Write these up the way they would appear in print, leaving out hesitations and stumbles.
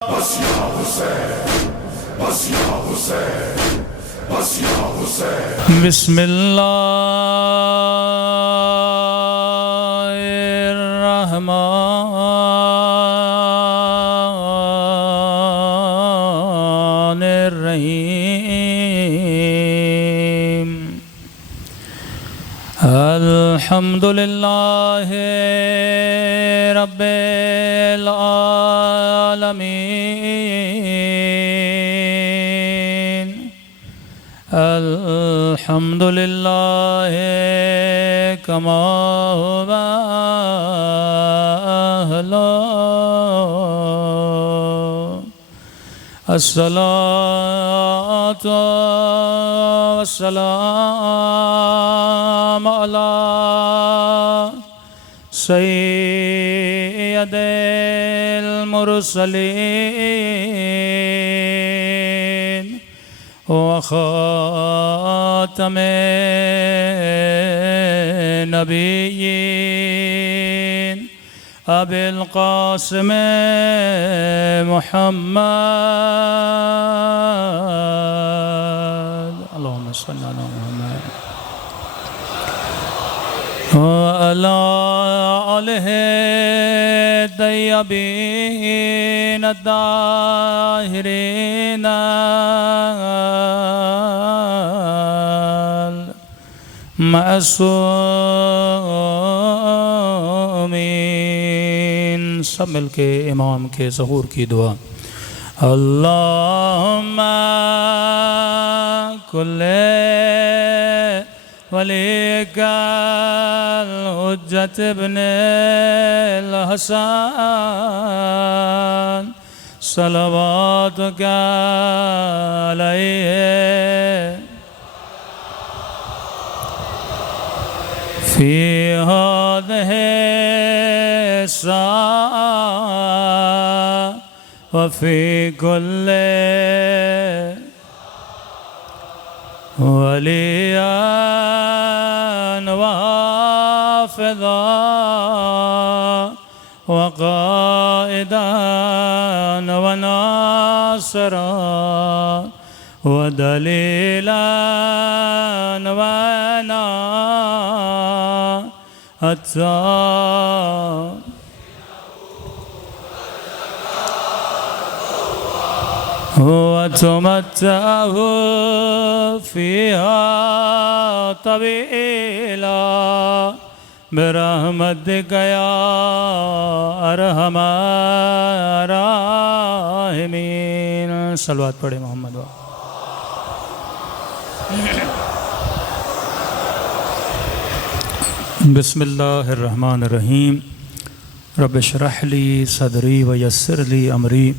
بس یا حسین، بس یا حسین، بس یا حسین۔ بسم اللہ الرحمن الرحیم۔ الحمد للہ رب العالمین۔ الحمد للہ کما هو أهله۔ الصلاة والسلام على سید المرسلین وخاتم نبیین ابی القاسم محمد، اللهم صل علی محمد وعلى آلہ الطیبین الطاہرین المعصومین۔ سب مل کے امام کے ظہور کی دعا۔ اللہم کل ولیک الحجت ابن الحسن صلواتک علیہ فی هذه الساعة وفي كل وليا وحافظا وقائدا وناصرا ودليلا حتى وتمتعه فيها طويلا برحمتك يا ارحم الراحمين۔ صلوات پڑھیں محمد و بسم اللہ الرحمن الرحیم۔ رب اشرح لی صدری ویسر لی امری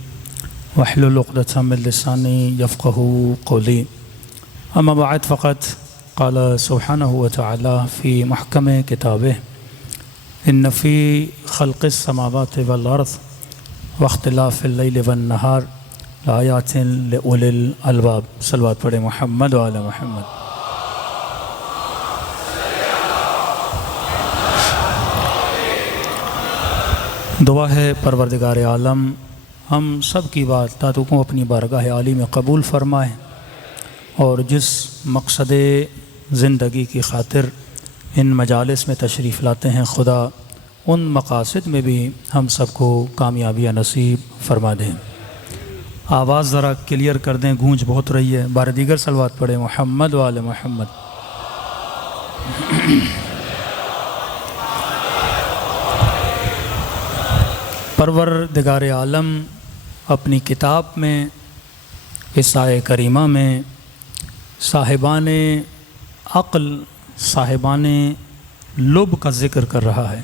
واحلل عقدۃ من لسانی یفقهوا قولی۔ اما بعد فقط قال سبحانہ وتعالی فی محکم کتابہ ان فی خلق السماوات والارض واختلاف اللیل والنہار لآیات لأولی الالباب۔ صلوات پڑھیں محمد وعلی محمد۔ دعا ہے پروردگار عالم ہم سب کی بات تو اپنی بارگاہ عالی میں قبول فرمائے، اور جس مقصد زندگی کی خاطر ان مجالس میں تشریف لاتے ہیں خدا ان مقاصد میں بھی ہم سب کو کامیابیاں نصیب فرما دیں۔ آواز ذرا کلیئر کر دیں، گونج بہت رہی ہے۔ بار دیگر صلوات پڑھیں محمد وعلی محمد۔ پروردگار عالم اپنی کتاب میں اس آیہ کریمہ میں صاحبان عقل، صاحبان لب کا ذکر کر رہا ہے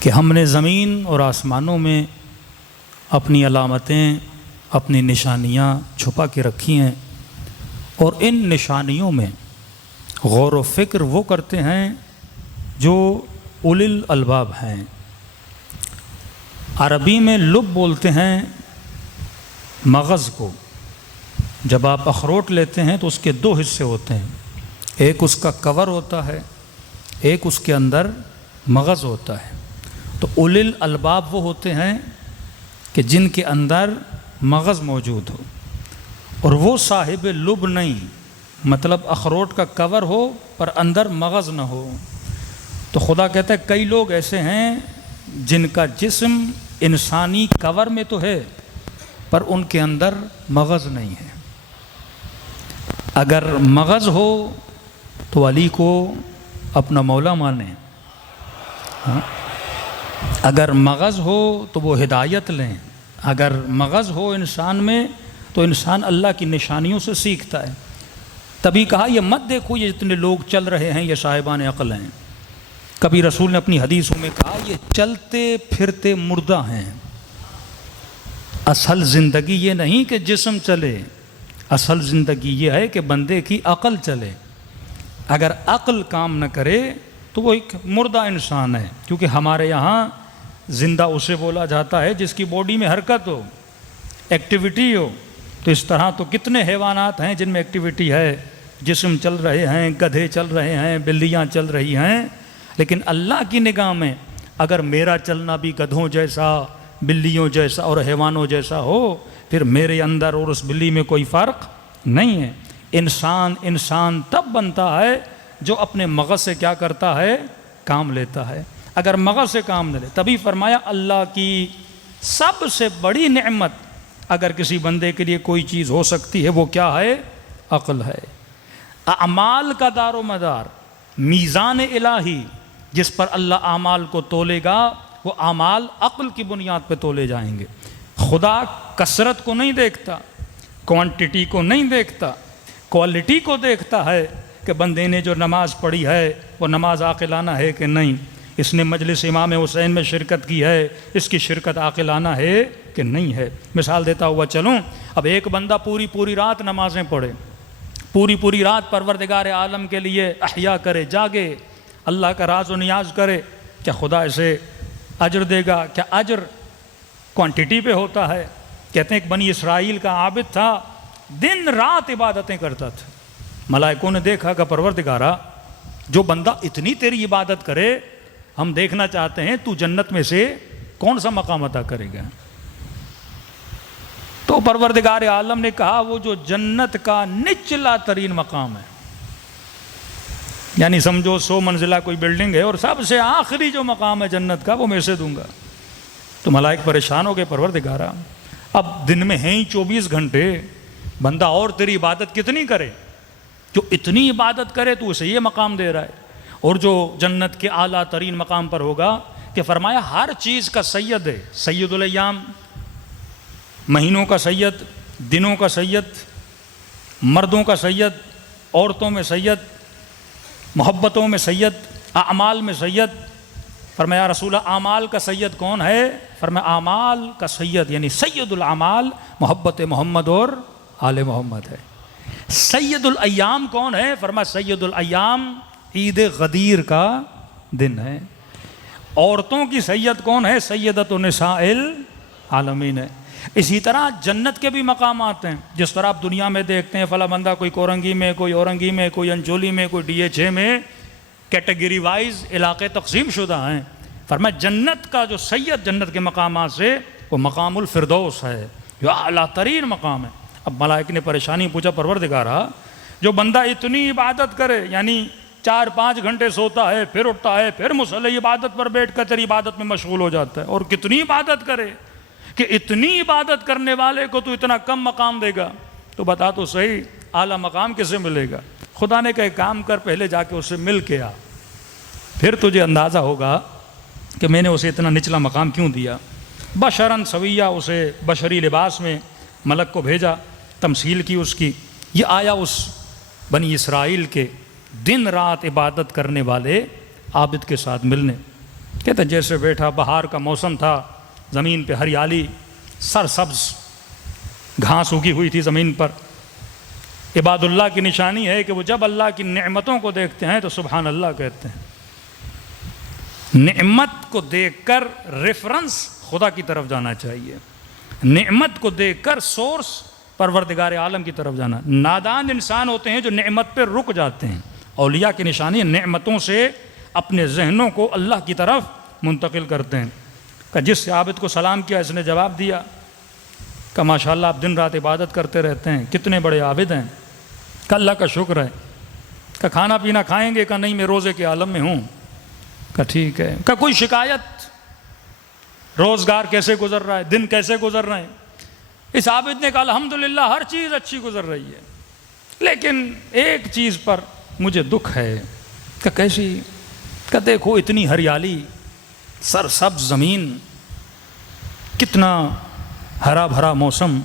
کہ ہم نے زمین اور آسمانوں میں اپنی علامتیں، اپنی نشانیاں چھپا کے رکھی ہیں، اور ان نشانیوں میں غور و فکر وہ کرتے ہیں جو اولی الالباب ہیں۔ عربی میں لب بولتے ہیں مغز کو۔ جب آپ اخروٹ لیتے ہیں تو اس کے دو حصے ہوتے ہیں، ایک اس کا کور ہوتا ہے، ایک اس کے اندر مغز ہوتا ہے۔ تو اولی الالباب وہ ہوتے ہیں کہ جن کے اندر مغز موجود ہو اور وہ صاحب لب نہیں، مطلب اخروٹ کا کور ہو پر اندر مغز نہ ہو۔ تو خدا کہتا ہے کئی لوگ ایسے ہیں جن کا جسم انسانی کور میں تو ہے پر ان کے اندر مغز نہیں ہے۔ اگر مغز ہو تو علی کو اپنا مولا مانیں، اگر مغز ہو تو وہ ہدایت لیں، اگر مغز ہو انسان میں تو انسان اللہ کی نشانیوں سے سیکھتا ہے۔ تبھی کہا یہ مت دیکھو یہ جتنے لوگ چل رہے ہیں یہ صاحبان عقل ہیں۔ کبھی رسول نے اپنی حدیثوں میں کہا یہ چلتے پھرتے مردہ ہیں، اصل زندگی یہ نہیں کہ جسم چلے، اصل زندگی یہ ہے کہ بندے کی عقل چلے۔ اگر عقل کام نہ کرے تو وہ ایک مردہ انسان ہے، کیونکہ ہمارے یہاں زندہ اسے بولا جاتا ہے جس کی باڈی میں حرکت ہو، ایکٹیویٹی ہو۔ تو اس طرح تو کتنے حیوانات ہیں جن میں ایکٹیویٹی ہے، جسم چل رہے ہیں، گدھے چل رہے ہیں، بلیاں چل رہی ہیں، لیکن اللہ کی نگاہ میں اگر میرا چلنا بھی گدھوں جیسا، بلیوں جیسا اور حیوانوں جیسا ہو، پھر میرے اندر اور اس بلی میں کوئی فرق نہیں ہے۔ انسان تب بنتا ہے جو اپنے مغز سے کیا کرتا ہے؟ کام لیتا ہے۔ اگر مغز سے کام نہ لے، تبھی فرمایا اللہ کی سب سے بڑی نعمت اگر کسی بندے کے لیے کوئی چیز ہو سکتی ہے وہ کیا ہے؟ عقل ہے۔ اعمال کا دار و مدار، میزان الہی جس پر اللہ اعمال کو تولے گا، وہ اعمال عقل کی بنیاد پہ تولے جائیں گے۔ خدا کثرت کو نہیں دیکھتا، کوانٹٹی کو نہیں دیکھتا، کوالٹی کو دیکھتا ہے کہ بندے نے جو نماز پڑھی ہے وہ نماز عاقلانہ ہے کہ نہیں، اس نے مجلس امام حسین میں شرکت کی ہے، اس کی شرکت عاقلانہ ہے کہ نہیں ہے۔ مثال دیتا ہوا چلوں، اب ایک بندہ پوری رات نمازیں پڑھے، پوری رات پروردگار عالم کے لیے احیا کرے، جاگے، اللہ کا راز و نیاز کرے، کیا خدا اسے اجر دے گا؟ کیا اجر کوانٹٹی پہ ہوتا ہے؟ کہتے ہیں ایک بنی اسرائیل کا عابد تھا، دن رات عبادتیں کرتا تھا۔ ملائکوں نے دیکھا کہ پروردگارا جو بندہ اتنی تیری عبادت کرے، ہم دیکھنا چاہتے ہیں تو جنت میں سے کون سا مقام عطا کرے گا؟ تو پروردگار عالم نے کہا وہ جو جنت کا نچلا ترین مقام ہے، یعنی سمجھو 100 منزلہ کوئی بلڈنگ ہے اور سب سے آخری جو مقام ہے جنت کا وہ میں سے دوں گا۔ تو ملائک پریشان ہو گئے، پروردگارا اب دن میں ہیں ہی 24 گھنٹے، بندہ اور تیری عبادت کتنی کرے؟ جو اتنی عبادت کرے تو اسے یہ مقام دے رہا ہے، اور جو جنت کے اعلیٰ ترین مقام پر ہوگا کہ فرمایا ہر چیز کا سید ہے، سید الایام، مہینوں کا سید، دنوں کا سید، مردوں کا سید، عورتوں میں سید، محبتوں میں سید، اعمال میں سید۔ فرمایا رسول اعمال کا سید کون ہے؟ فرمایا اعمال کا سید یعنی سید الاعمال محبت محمد اور آل محمد ہے۔ سید الایام کون ہے؟ فرمایا سید الایام عید غدیر کا دن ہے۔ عورتوں کی سید کون ہے؟ سیدۃ نساء العالمین ہے۔ اسی طرح جنت کے بھی مقامات ہیں، جس طرح آپ دنیا میں دیکھتے ہیں فلاں بندہ کوئی کورنگی میں، کوئی اورنگی میں، کوئی انجولی میں، کوئی ڈی ایچ اے میں، کیٹیگری وائز علاقے تقسیم شدہ ہیں۔ فرمایا جنت کا جو سید جنت کے مقامات سے وہ مقام الفردوس ہے، جو اعلیٰ ترین مقام ہے۔ اب ملائک نے پریشانی پوچھا پروردگارا جو بندہ اتنی عبادت کرے، یعنی 4-5 گھنٹے سوتا ہے، پھر اٹھتا ہے، پھر مصلی عبادت پر بیٹھ کر تیری عبادت میں مشغول ہو جاتا ہے، اور کتنی عبادت کرے کہ اتنی عبادت کرنے والے کو تو اتنا کم مقام دے گا؟ تو بتا تو صحیح اعلیٰ مقام کسے ملے گا؟ خدا نے کہا کام کر، پہلے جا کے اسے مل کے آ، پھر تجھے اندازہ ہوگا کہ میں نے اسے اتنا نچلا مقام کیوں دیا۔ بشراً سویہ، اسے بشری لباس میں ملک کو بھیجا، تمثیل کی اس کی۔ یہ آیا اس بنی اسرائیل کے دن رات عبادت کرنے والے عابد کے ساتھ ملنے۔ کہتے ہیں جیسے بیٹھا، بہار کا موسم تھا، زمین پہ ہریالی، سرسبز گھاس اگی ہوئی تھی زمین پر۔ عباد اللہ کی نشانی ہے کہ وہ جب اللہ کی نعمتوں کو دیکھتے ہیں تو سبحان اللہ کہتے ہیں۔ نعمت کو دیکھ کر ریفرنس خدا کی طرف جانا چاہیے، نعمت کو دیکھ کر سورس پروردگار عالم کی طرف جانا۔ نادان انسان ہوتے ہیں جو نعمت پہ رک جاتے ہیں۔ اولیاء کی نشانی نعمتوں سے اپنے ذہنوں کو اللہ کی طرف منتقل کرتے ہیں۔ کہ جس عابد کو سلام کیا اس نے جواب دیا کہ ماشاءاللہ آپ دن رات عبادت کرتے رہتے ہیں، کتنے بڑے عابد ہیں، کہ اللہ کا شکر ہے، کہ کھانا پینا کھائیں گے، کہ نہیں میں روزے کے عالم میں ہوں، کہ ٹھیک ہے، کہ کوئی شکایت، روزگار کیسے گزر رہا ہے، دن کیسے گزر رہے ہیں؟ اس عابد نے کہا الحمدللہ ہر چیز اچھی گزر رہی ہے، لیکن ایک چیز پر مجھے دکھ ہے۔ کہ کیسی؟ کہ دیکھو اتنی ہریالی، سرسبز زمین، کتنا ہرا بھرا موسم،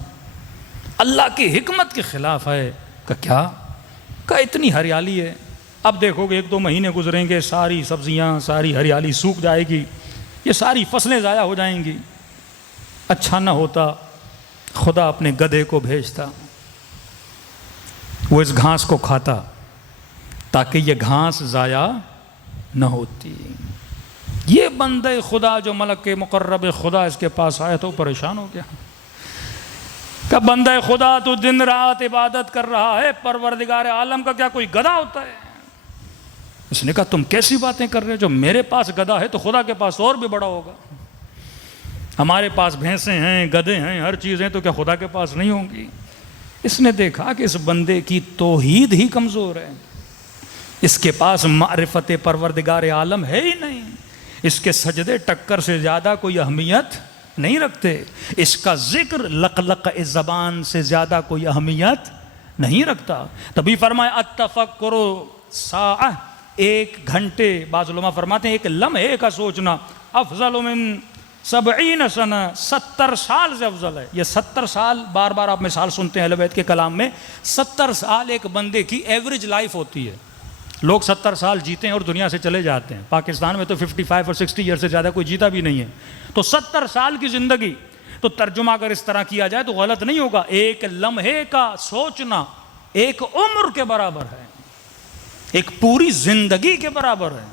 اللہ کی حکمت کے خلاف ہے۔ کہ کیا؟ کہ اتنی ہریالی ہے، اب دیکھو گے 1-2 مہینے گزریں گے، ساری سبزیاں، ساری ہریالی سوکھ جائے گی، یہ ساری فصلیں ضائع ہو جائیں گی۔ اچھا نہ ہوتا خدا اپنے گدھے کو بھیجتا، وہ اس گھاس کو کھاتا تاکہ یہ گھاس ضائع نہ ہوتی۔ یہ بندہ خدا جو ملک مقرب خدا اس کے پاس آیا تو پریشان ہو گیا کہ بندہ خدا تو دن رات عبادت کر رہا ہے، پروردگار عالم کا کیا کوئی گدھا ہوتا ہے؟ اس نے کہا تم کیسی باتیں کر رہے ہو، جو میرے پاس گدھا ہے تو خدا کے پاس اور بھی بڑا ہوگا، ہمارے پاس بھینسیں ہیں، گدھے ہیں، ہر چیزیں، تو کیا خدا کے پاس نہیں ہوں گی؟ اس نے دیکھا کہ اس بندے کی توحید ہی کمزور ہے، اس کے پاس معرفت پروردگار عالم ہے ہی نہیں، اس کے سجدے ٹکر سے زیادہ کوئی اہمیت نہیں رکھتے، اس کا ذکر لقلق زبان سے زیادہ کوئی اہمیت نہیں رکھتا۔ تبھی فرمایا التفکر ساعہ، 1 گھنٹے، بعض علماء فرماتے ہیں 1 لمحے کا سوچنا افضل من 70 سنہ، 70 سال سے افضل ہے۔ یہ 70 سال بار بار آپ مثال سنتے ہیں اہل بیت کے کلام میں، 70 سال ایک بندے کی ایوریج لائف ہوتی ہے۔ لوگ 70 سال جیتے ہیں اور دنیا سے چلے جاتے ہیں، پاکستان میں تو 55 اور 60 ایئر سے زیادہ کوئی جیتا بھی نہیں ہے، تو 70 سال کی زندگی، تو ترجمہ اگر اس طرح کیا جائے تو غلط نہیں ہوگا، 1 لمحے کا سوچنا 1 عمر کے برابر ہے، ایک پوری زندگی کے برابر ہے،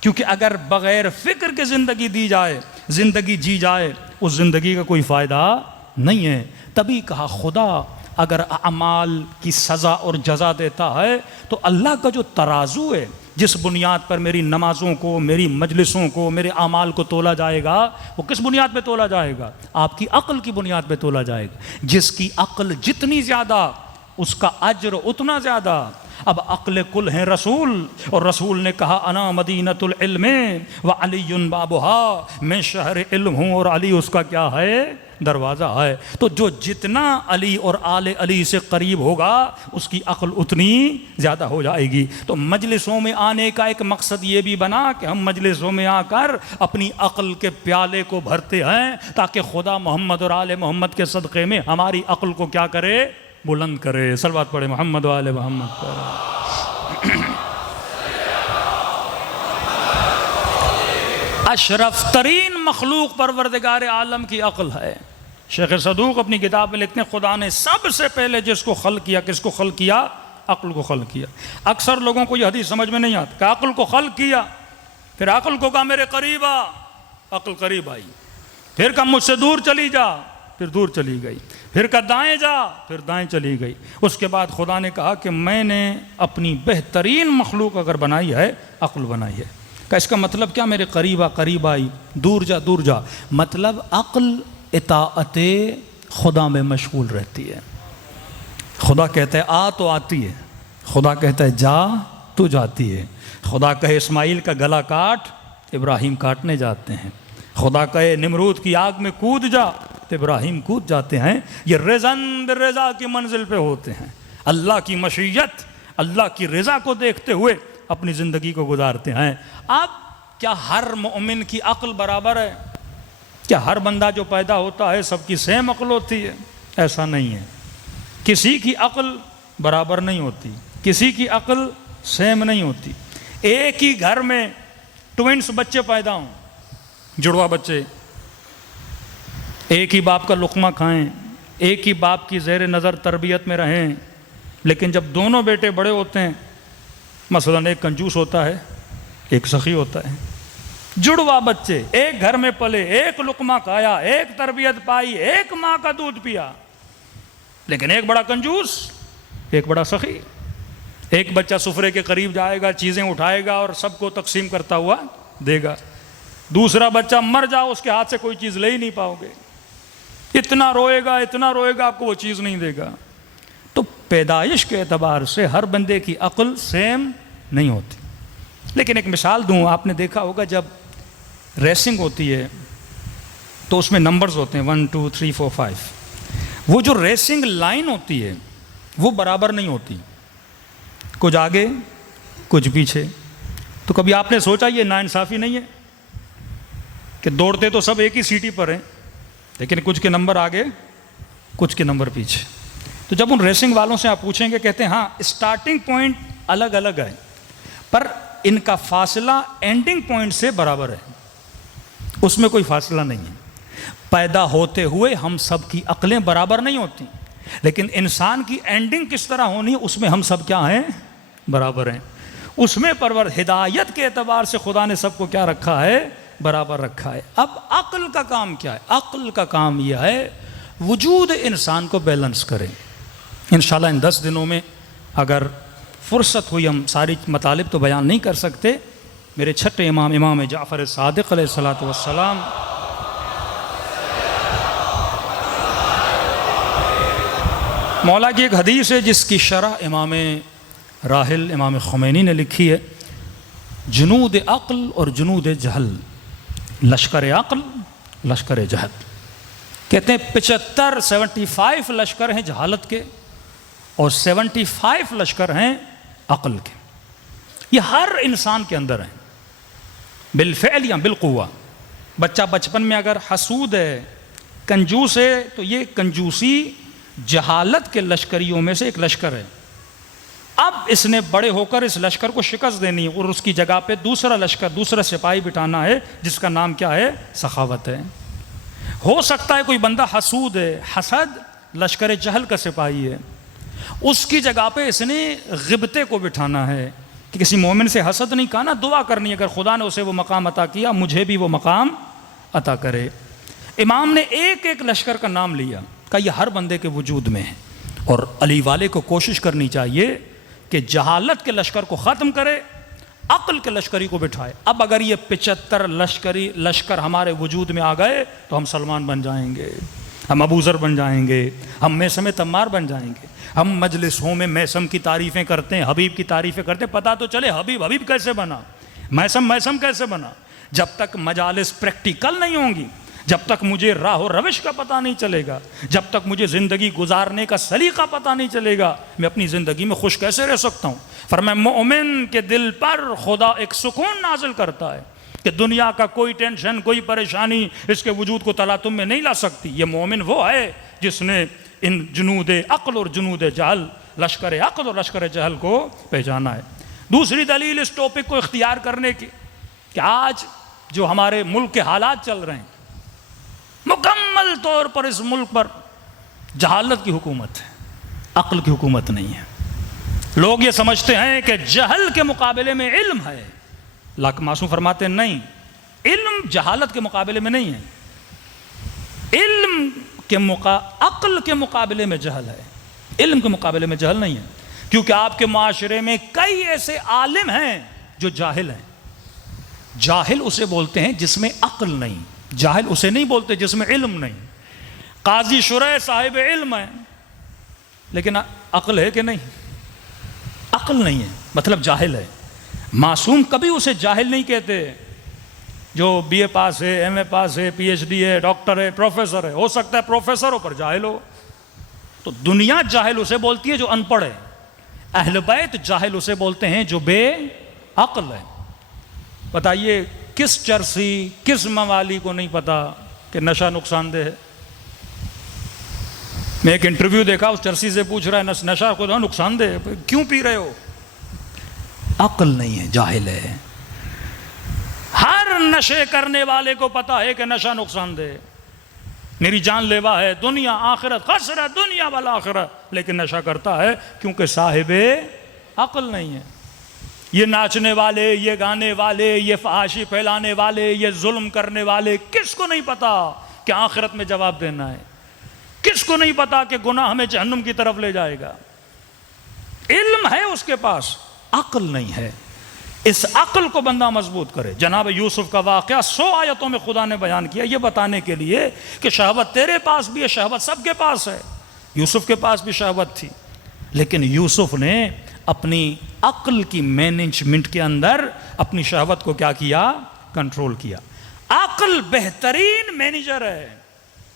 کیونکہ اگر بغیر فکر کے زندگی دی جائے، زندگی جی جائے، اس زندگی کا کوئی فائدہ نہیں ہے۔ تبھی کہا خدا اگر اعمال کی سزا اور جزا دیتا ہے تو اللہ کا جو ترازو ہے، جس بنیاد پر میری نمازوں کو، میری مجلسوں کو، میرے اعمال کو تولا جائے گا، وہ کس بنیاد پہ تولا جائے گا؟ آپ کی عقل کی بنیاد پہ تولا جائے گا، جس کی عقل جتنی زیادہ اس کا اجر اتنا زیادہ۔ اب عقل کل ہیں رسول، اور رسول نے کہا انا مدینۃ العلم وعلی بابھا، میں شہر علم ہوں اور علی اس کا کیا ہے؟ دروازہ ہے۔ تو جو جتنا علی اور آل علی سے قریب ہوگا اس کی عقل اتنی زیادہ ہو جائے گی۔ تو مجلسوں میں آنے کا ایک مقصد یہ بھی بنا کہ ہم مجلسوں میں آ کر اپنی عقل کے پیالے کو بھرتے ہیں تاکہ خدا محمد اور آل محمد کے صدقے میں ہماری عقل کو کیا کرے؟ بلند کرے۔ صلوات پڑھے محمد و آل محمد پر۔ اشرف ترین مخلوق پروردگار عالم کی عقل ہے۔ شیخ صدوق اپنی کتاب میں لکھتے ہیں خدا نے سب سے پہلے جس کو خلق کیا، کس کو خلق کیا؟ عقل کو خلق کیا۔ اکثر لوگوں کو یہ حدیث سمجھ میں نہیں آتی کہ عقل کو خلق کیا، پھر عقل کو کہا میرے قریب آ، عقل قریب آئی، پھر کہا مجھ سے دور چلی جا، پھر دور چلی گئی، پھر کہا دائیں جا، پھر دائیں چلی گئی۔ اس کے بعد خدا نے کہا کہ میں نے اپنی بہترین مخلوق اگر بنائی ہے، عقل بنائی ہے۔ کہ اس کا مطلب کیا؟ میرے قریب آ، قریب آئی، دور جا، دور جا۔ مطلب عقل اطاعت خدا میں مشغول رہتی ہے۔ خدا کہتا ہے آ تو آتی ہے، خدا کہتا ہے جا تو جاتی ہے، خدا کہے اسماعیل کا گلا کاٹ، ابراہیم کاٹنے جاتے ہیں، خدا کہے نمرود کی آگ میں کود جا تو ابراہیم کود جاتے ہیں۔ یہ رضاً بالرضا کی منزل پہ ہوتے ہیں، اللہ کی مشیت، اللہ کی رضا کو دیکھتے ہوئے اپنی زندگی کو گزارتے ہیں۔ اب کیا ہر مومن کی عقل برابر ہے؟ کیا ہر بندہ جو پیدا ہوتا ہے سب کی سیم عقل ہوتی ہے؟ ایسا نہیں ہے، کسی کی عقل برابر نہیں ہوتی، کسی کی عقل سیم نہیں ہوتی۔ ایک ہی گھر میں ٹوئنس بچے پیدا ہوں، جڑوا بچے، ایک ہی باپ کا لقمہ کھائیں، ایک ہی باپ کی زیر نظر تربیت میں رہیں، لیکن جب دونوں بیٹے بڑے ہوتے ہیں، مثلاً ایک کنجوس ہوتا ہے، ایک سخی ہوتا ہے، جڑوا بچے ایک گھر میں پلے، ایک لقمہ کھایا، ایک تربیت پائی، ایک ماں کا دودھ پیا، لیکن ایک بڑا کنجوس، ایک بڑا سخی۔ ایک بچہ سفرے کے قریب جائے گا، چیزیں اٹھائے گا اور سب کو تقسیم کرتا ہوا دے گا، دوسرا بچہ مر جاؤ اس کے ہاتھ سے کوئی چیز لے ہی نہیں پاؤ گے، اتنا روئے گا آپ کو وہ چیز نہیں دے گا۔ تو پیدائش کے اعتبار سے ہر بندے کی عقل سیم نہیں ہوتی۔ لیکن ایک مثال دوں، آپ نے دیکھا ہوگا جب ریسنگ ہوتی ہے تو اس میں نمبرز ہوتے ہیں 1 2 3 4 5، وہ جو ریسنگ لائن ہوتی ہے وہ برابر نہیں ہوتی، کچھ آگے کچھ پیچھے۔ تو کبھی آپ نے سوچا یہ ناانصافی نہیں ہے کہ دوڑتے تو سب ایک ہی سیٹی پر ہیں لیکن کچھ کے نمبر آگے کچھ کے نمبر پیچھے؟ تو جب ان ریسنگ والوں سے آپ پوچھیں گے، کہتے ہیں ہاں اسٹارٹنگ پوائنٹ الگ الگ ہے پر ان کا فاصلہ اینڈنگ پوائنٹ سے برابر ہے، اس میں کوئی فاصلہ نہیں ہے۔ پیدا ہوتے ہوئے ہم سب کی عقلیں برابر نہیں ہوتی، لیکن انسان کی اینڈنگ کس طرح ہونی ہے اس میں ہم سب کیا ہیں؟ برابر ہیں۔ اس میں ہدایت کے اعتبار سے خدا نے سب کو کیا رکھا ہے؟ برابر رکھا ہے۔ اب عقل کا کام کیا ہے؟ عقل کا کام یہ ہے وجود انسان کو بیلنس کرے۔ انشاءاللہ ان 10 دنوں میں اگر فرصت ہوئی، ہم ساری مطالب تو بیان نہیں کر سکتے، میرے چھٹے امام جعفر صادق علیہ الصلوۃ والسلام مولا کی ایک حدیث ہے جس کی شرح امام راحل امام خمینی نے لکھی ہے، جنود عقل اور جنود جہل، لشکر عقل لشکر جہل۔ کہتے ہیں 75 لشکر ہیں جہالت کے اور 75 لشکر ہیں عقل کے۔ یہ ہر انسان کے اندر ہیں، بالفعل یا بالقوہ۔ بچہ بچپن میں اگر حسود ہے، کنجوس ہے، تو یہ کنجوسی جہالت کے لشکریوں میں سے ایک لشکر ہے۔ اب اس نے بڑے ہو کر اس لشکر کو شکست دینی اور اس کی جگہ پہ دوسرا لشکر، دوسرا سپاہی بٹھانا ہے جس کا نام کیا ہے؟ سخاوت ہے۔ ہو سکتا ہے کوئی بندہ حسود ہے، حسد لشکر جہل کا سپاہی ہے، اس کی جگہ پہ اس نے غبطے کو بٹھانا ہے کہ کسی مومن سے حسد نہیں کہنا، دعا کرنی ہے اگر خدا نے اسے وہ مقام عطا کیا مجھے بھی وہ مقام عطا کرے۔ امام نے ایک ایک لشکر کا نام لیا، کہا یہ ہر بندے کے وجود میں ہے، اور علی والے کو کوشش کرنی چاہیے کہ جہالت کے لشکر کو ختم کرے، عقل کے لشکری کو بٹھائے۔ اب اگر یہ 75 لشکر ہمارے وجود میں آ گئے تو ہم سلمان بن جائیں گے، ہم ابو ذر بن جائیں گے، ہم میثم تمار بن جائیں گے۔ ہم مجلسوں میں میثم کی تعریفیں کرتے ہیں، حبیب کی تعریفیں کرتے ہیں، پتہ تو چلے حبیب کیسے بنا، میثم کیسے بنا۔ جب تک مجالس پریکٹیکل نہیں ہوں گی، جب تک مجھے راہ و روش کا پتہ نہیں چلے گا، جب تک مجھے زندگی گزارنے کا سلیقہ پتہ نہیں چلے گا، میں اپنی زندگی میں خوش کیسے رہ سکتا ہوں۔ فرمایا مومن کے دل پر خدا ایک سکون نازل کرتا ہے کہ دنیا کا کوئی ٹینشن، کوئی پریشانی اس کے وجود کو تلاطم میں نہیں لا سکتی۔ یہ مومن وہ ہے جس نے ان جنود عقل اور جنود جہل، لشکر عقل اور لشکر جہل کو پہچانا ہے۔ دوسری دلیل اس ٹاپک کو اختیار کرنے کی کہ آج جو ہمارے ملک کے حالات چل رہے ہیں، مکمل طور پر اس ملک پر جہالت کی حکومت ہے، عقل کی حکومت نہیں ہے۔ لوگ یہ سمجھتے ہیں کہ جہل کے مقابلے میں علم ہے، لیکن معصوم فرماتے ہیں نہیں، علم جہالت کے مقابلے میں نہیں ہے، علم کے عقل کے مقابلے میں جہل ہے، علم کے مقابلے میں جہل نہیں ہے۔ کیونکہ آپ کے معاشرے میں کئی ایسے عالم ہیں جو جاہل ہیں۔ جاہل اسے بولتے ہیں جس میں عقل نہیں، جاہل اسے نہیں بولتے جس میں علم نہیں۔ قاضی شرح صاحب علم ہے لیکن عقل ہے کہ نہیں؟ عقل نہیں ہے، مطلب جاہل ہے۔ معصوم کبھی اسے جاہل نہیں کہتے، جو بی اے پاس ہے، ایم اے پاس ہے، پی ایچ ڈی ہے، ڈاکٹر ہے، پروفیسر ہے، ہو سکتا ہے پروفیسر ہو پر جاہل ہو۔ تو دنیا جاہل اسے بولتی ہے جو ان پڑھ ہے، اہل بیت جاہل اسے بولتے ہیں جو بے عقل ہے۔ بتائیے کس چرسی، کس موالی کو نہیں پتا کہ نشہ نقصان دہ ہے؟ میں ایک انٹرویو دیکھا، اس چرسی سے پوچھ رہا ہے نشہ کو نقصان دہ ہے، کیوں پی رہے ہو؟ عقل نہیں ہے، جاہل ہے۔ ہر نشے کرنے والے کو پتا ہے کہ نشہ نقصان دہ ہے، میری جان لیوا ہے، دنیا آخرت خسرہ دنیا والآخرت، لیکن نشہ کرتا ہے کیونکہ صاحب عقل نہیں ہے۔ یہ ناچنے والے، یہ گانے والے، یہ فحاشی پھیلانے والے، یہ ظلم کرنے والے، کس کو نہیں پتا کہ آخرت میں جواب دینا ہے؟ کس کو نہیں پتا کہ گناہ ہمیں جہنم کی طرف لے جائے گا؟ علم ہے اس کے پاس، عقل نہیں ہے۔ اس عقل کو بندہ مضبوط کرے. جناب یوسف کا واقعہ 100 آیتوں میں خدا نے بیان کیا، یہ بتانے کے لیے کہ شہوت تیرے پاس بھی ہے، شہوت سب کے پاس ہے. یوسف کے پاس بھی شہوت تھی، لیکن یوسف نے اپنی عقل کی مینجمنٹ کے اندر اپنی شہوت کو کیا کیا؟ کنٹرول کیا. عقل بہترین مینیجر ہے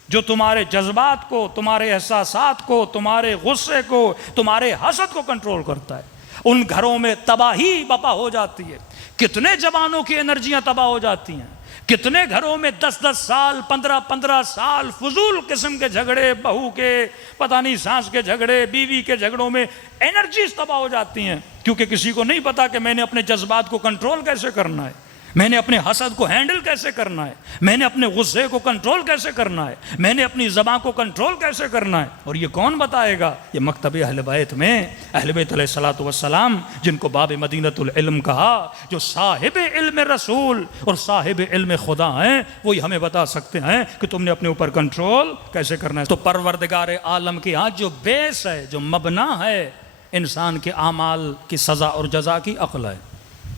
جو تمہارے جذبات کو، تمہارے احساسات کو، تمہارے غصے کو، تمہارے حسد کو کنٹرول کرتا ہے. ان گھروں میں تباہی بپا ہو جاتی ہے، کتنے جوانوں کی انرجیاں تباہ ہو جاتی ہیں، کتنے گھروں میں 10-10 سال 15-15 سال فضول قسم کے جھگڑے، بہو کے پتہ نہیں ساس کے جھگڑے، بیوی کے جھگڑوں میں انرجیز تباہ ہو جاتی ہیں، کیونکہ کسی کو نہیں پتا کہ میں نے اپنے جذبات کو کنٹرول کیسے کرنا ہے، میں نے اپنے حسد کو ہینڈل کیسے کرنا ہے، میں نے اپنے غصے کو کنٹرول کیسے کرنا ہے، میں نے اپنی زبان کو کنٹرول کیسے کرنا ہے. اور یہ کون بتائے گا؟ یہ مکتب اہل بیت میں اہل بیت علیہ الصلوۃ والسلام، جن کو باب مدینۃ العلم کہا، جو صاحب علم رسول اور صاحب علم خدا ہیں، وہی ہمیں بتا سکتے ہیں کہ تم نے اپنے اوپر کنٹرول کیسے کرنا ہے. تو پروردگار عالم کی ہاں جو بیس ہے، جو مبنا ہے انسان کے اعمال کی سزا اور جزا کی، عقل ہے.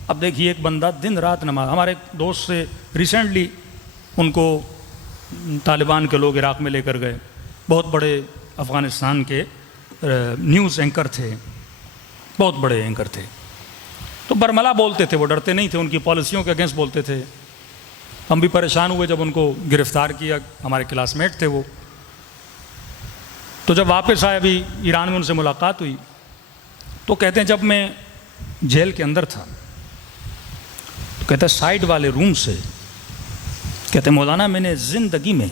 اب دیکھیے ایک بندہ دن رات نماز، ہمارے ایک دوست سے ریسنٹلی ان کو طالبان کے لوگ عراق میں لے کر گئے، بہت بڑے افغانستان کے نیوز اینکر تھے، بہت بڑے اینکر تھے، تو برملا بولتے تھے، وہ ڈرتے نہیں تھے، ان کی پالیسیوں کے اگینسٹ بولتے تھے. ہم بھی پریشان ہوئے جب ان کو گرفتار کیا، ہمارے کلاس میٹ تھے وہ. تو جب واپس آئے، ابھی ایران میں ان سے ملاقات ہوئی، تو کہتے ہیں جب میں جیل کے اندر تھا، کہتا ہے سائیڈ والے روم سے، کہتے ہیں مولانا میں نے زندگی میں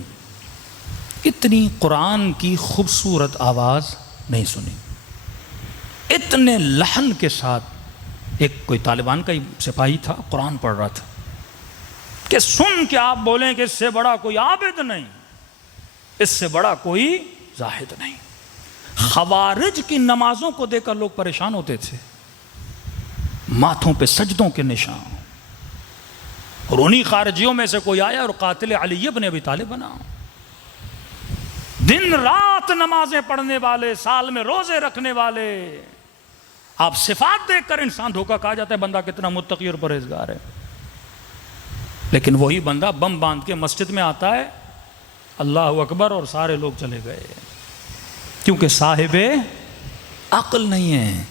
اتنی قرآن کی خوبصورت آواز نہیں سنی، اتنے لحن کے ساتھ. ایک کوئی طالبان کا ہی سپاہی تھا، قرآن پڑھ رہا تھا، کہ سن کے آپ بولیں کہ اس سے بڑا کوئی عابد نہیں، اس سے بڑا کوئی زاہد نہیں. خوارج کی نمازوں کو دیکھ کر لوگ پریشان ہوتے تھے، ماتھوں پہ سجدوں کے نشان، اور انہی خارجیوں میں سے کوئی آیا اور قاتل علی ابن ابی طالب بنا. دن رات نمازیں پڑھنے والے، سال میں روزے رکھنے والے. آپ صفات دیکھ کر انسان دھوکہ کھا جاتا ہے بندہ کتنا متقی اور پرہیزگار ہے. لیکن وہی بندہ بم باندھ کے مسجد میں آتا ہے، اللہ اکبر، اور سارے لوگ چلے گئے، کیونکہ صاحب عقل نہیں ہے.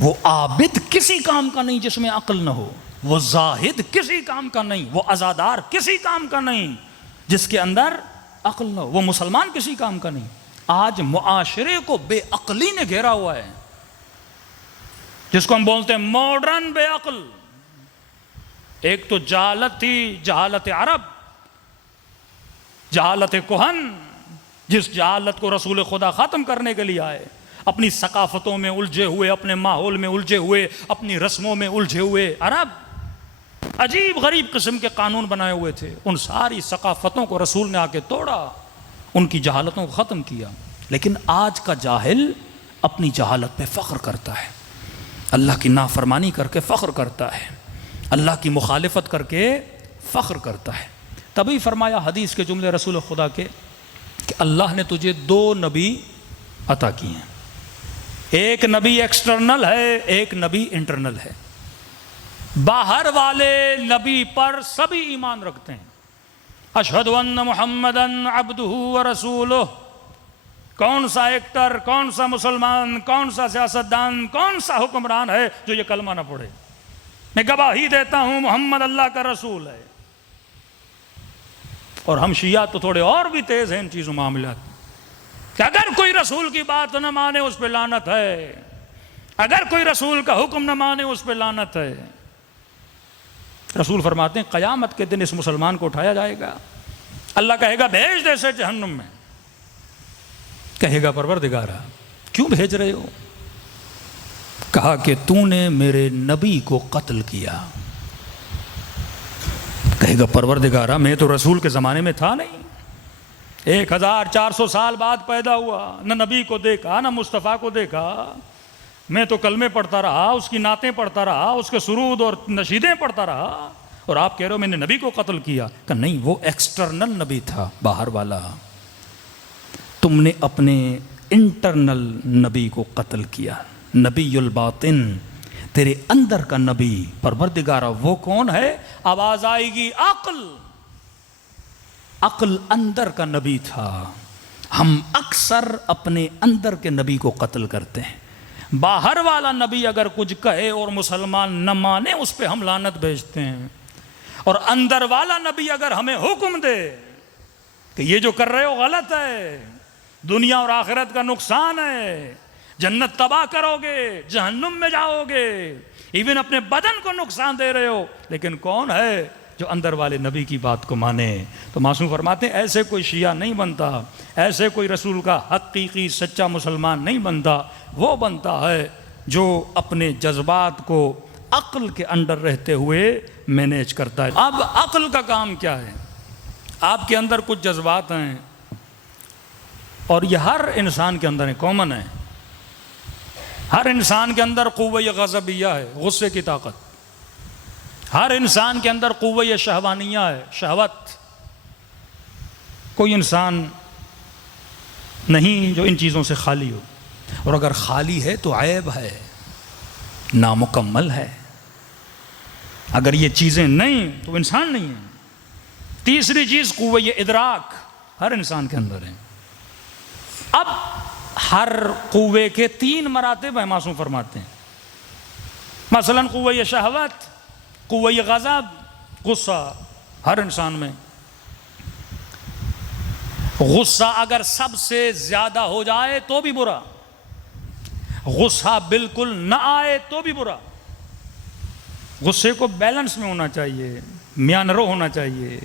وہ عابد کسی کام کا نہیں جس میں عقل نہ ہو، وہ زاہد کسی کام کا نہیں، وہ عزادار کسی کام کا نہیں جس کے اندر عقل نہ ہو، وہ مسلمان کسی کام کا نہیں. آج معاشرے کو بے عقلی نے گھیرا ہوا ہے، جس کو ہم بولتے ہیں ماڈرن بے عقل. ایک تو جہالت تھی، جہالت عرب، جہالت کہن، جس جہالت کو رسول خدا ختم کرنے کے لیے آئے، اپنی ثقافتوں میں الجھے ہوئے، اپنے ماحول میں الجھے ہوئے، اپنی رسموں میں الجھے ہوئے. عرب عجیب غریب قسم کے قانون بنائے ہوئے تھے، ان ساری ثقافتوں کو رسول نے آ کے توڑا، ان کی جہالتوں کو ختم کیا. لیکن آج کا جاہل اپنی جہالت پہ فخر کرتا ہے، اللہ کی نافرمانی کر کے فخر کرتا ہے، اللہ کی مخالفت کر کے فخر کرتا ہے. تبھی فرمایا حدیث کے جملے رسول خدا کے کہ اللہ نے تجھے 2 نبی عطا کیے ہیں، ایک نبی ایکسٹرنل ہے، ایک نبی انٹرنل ہے. باہر والے نبی پر سبھی ایمان رکھتے ہیں، اشہد ان محمدن عبدہ ورسولہ. کون سا ایکٹر، کون سا مسلمان، کون سا سیاستدان، کون سا حکمران ہے جو یہ کلمہ نہ پڑھے؟ میں گواہی دیتا ہوں محمد اللہ کا رسول ہے. اور ہم شیعہ تو تھوڑے اور بھی تیز ہیں ان چیزوں معاملات، کہ اگر کوئی رسول کی بات نہ مانے اس پہ لعنت ہے، اگر کوئی رسول کا حکم نہ مانے اس پہ لعنت ہے. رسول فرماتے ہیں قیامت کے دن اس مسلمان کو اٹھایا جائے گا، اللہ کہے گا بھیج دے اسے جہنم میں. کہے گا پروردگارا کیوں بھیج رہے ہو؟ کہا کہ تو نے میرے نبی کو قتل کیا. کہے گا پروردگارا میں تو رسول کے زمانے میں تھا نہیں، 1400 سال بعد پیدا ہوا، نہ نبی کو دیکھا نہ مصطفیٰ کو دیکھا، میں تو کلمے پڑھتا رہا، اس کی نعتیں پڑھتا رہا، اس کے سرود اور نشیدیں پڑھتا رہا، اور آپ کہہ رہے ہو میں نے نبی کو قتل کیا. کہ نہیں، وہ ایکسٹرنل نبی تھا، باہر والا. تم نے اپنے انٹرنل نبی کو قتل کیا. نبی الباطن، تیرے اندر کا نبی پروردگارہ وہ کون ہے؟ آواز آئے گی عقل، عقل اندر کا نبی تھا۔ ہم اکثر اپنے اندر کے نبی کو قتل کرتے ہیں۔ باہر والا نبی اگر کچھ کہے اور مسلمان نہ مانے اس پہ ہم لعنت بھیجتے ہیں، اور اندر والا نبی اگر ہمیں حکم دے کہ یہ جو کر رہے ہو غلط ہے، دنیا اور آخرت کا نقصان ہے، جنت تباہ کرو گے، جہنم میں جاؤ گے، ایون اپنے بدن کو نقصان دے رہے ہو، لیکن کون ہے جو اندر والے نبی کی بات کو مانے؟ تو معصوم فرماتے ہیں ایسے کوئی شیعہ نہیں بنتا، ایسے کوئی رسول کا حقیقی سچا مسلمان نہیں بنتا، وہ بنتا ہے جو اپنے جذبات کو عقل کے انڈر رہتے ہوئے مینیج کرتا ہے۔ اب عقل کا کام کیا ہے؟ آپ کے اندر کچھ جذبات ہیں اور یہ ہر انسان کے اندر کامن ہے۔ ہر انسان کے اندر قوہ غضبیہ ہے، غصے کی طاقت۔ ہر انسان کے اندر قوہ شہوانیہ ہے، شہوت۔ کوئی انسان نہیں جو ان چیزوں سے خالی ہو، اور اگر خالی ہے تو عیب ہے، نامکمل ہے۔ اگر یہ چیزیں نہیں تو انسان نہیں ہے۔ تیسری چیز قوہ ادراک ہر انسان کے اندر ہے۔ اب ہر قوے کے 3 مراتب ہیں، معصوم فرماتے ہیں۔ مثلا قوہ شہوت، قوہ غضب، غصہ ہر انسان میں۔ غصہ اگر سب سے زیادہ ہو جائے تو بھی برا، غصہ بالکل نہ آئے تو بھی برا۔ غصے کو بیلنس میں ہونا چاہیے، میاں نرو ہونا چاہیے۔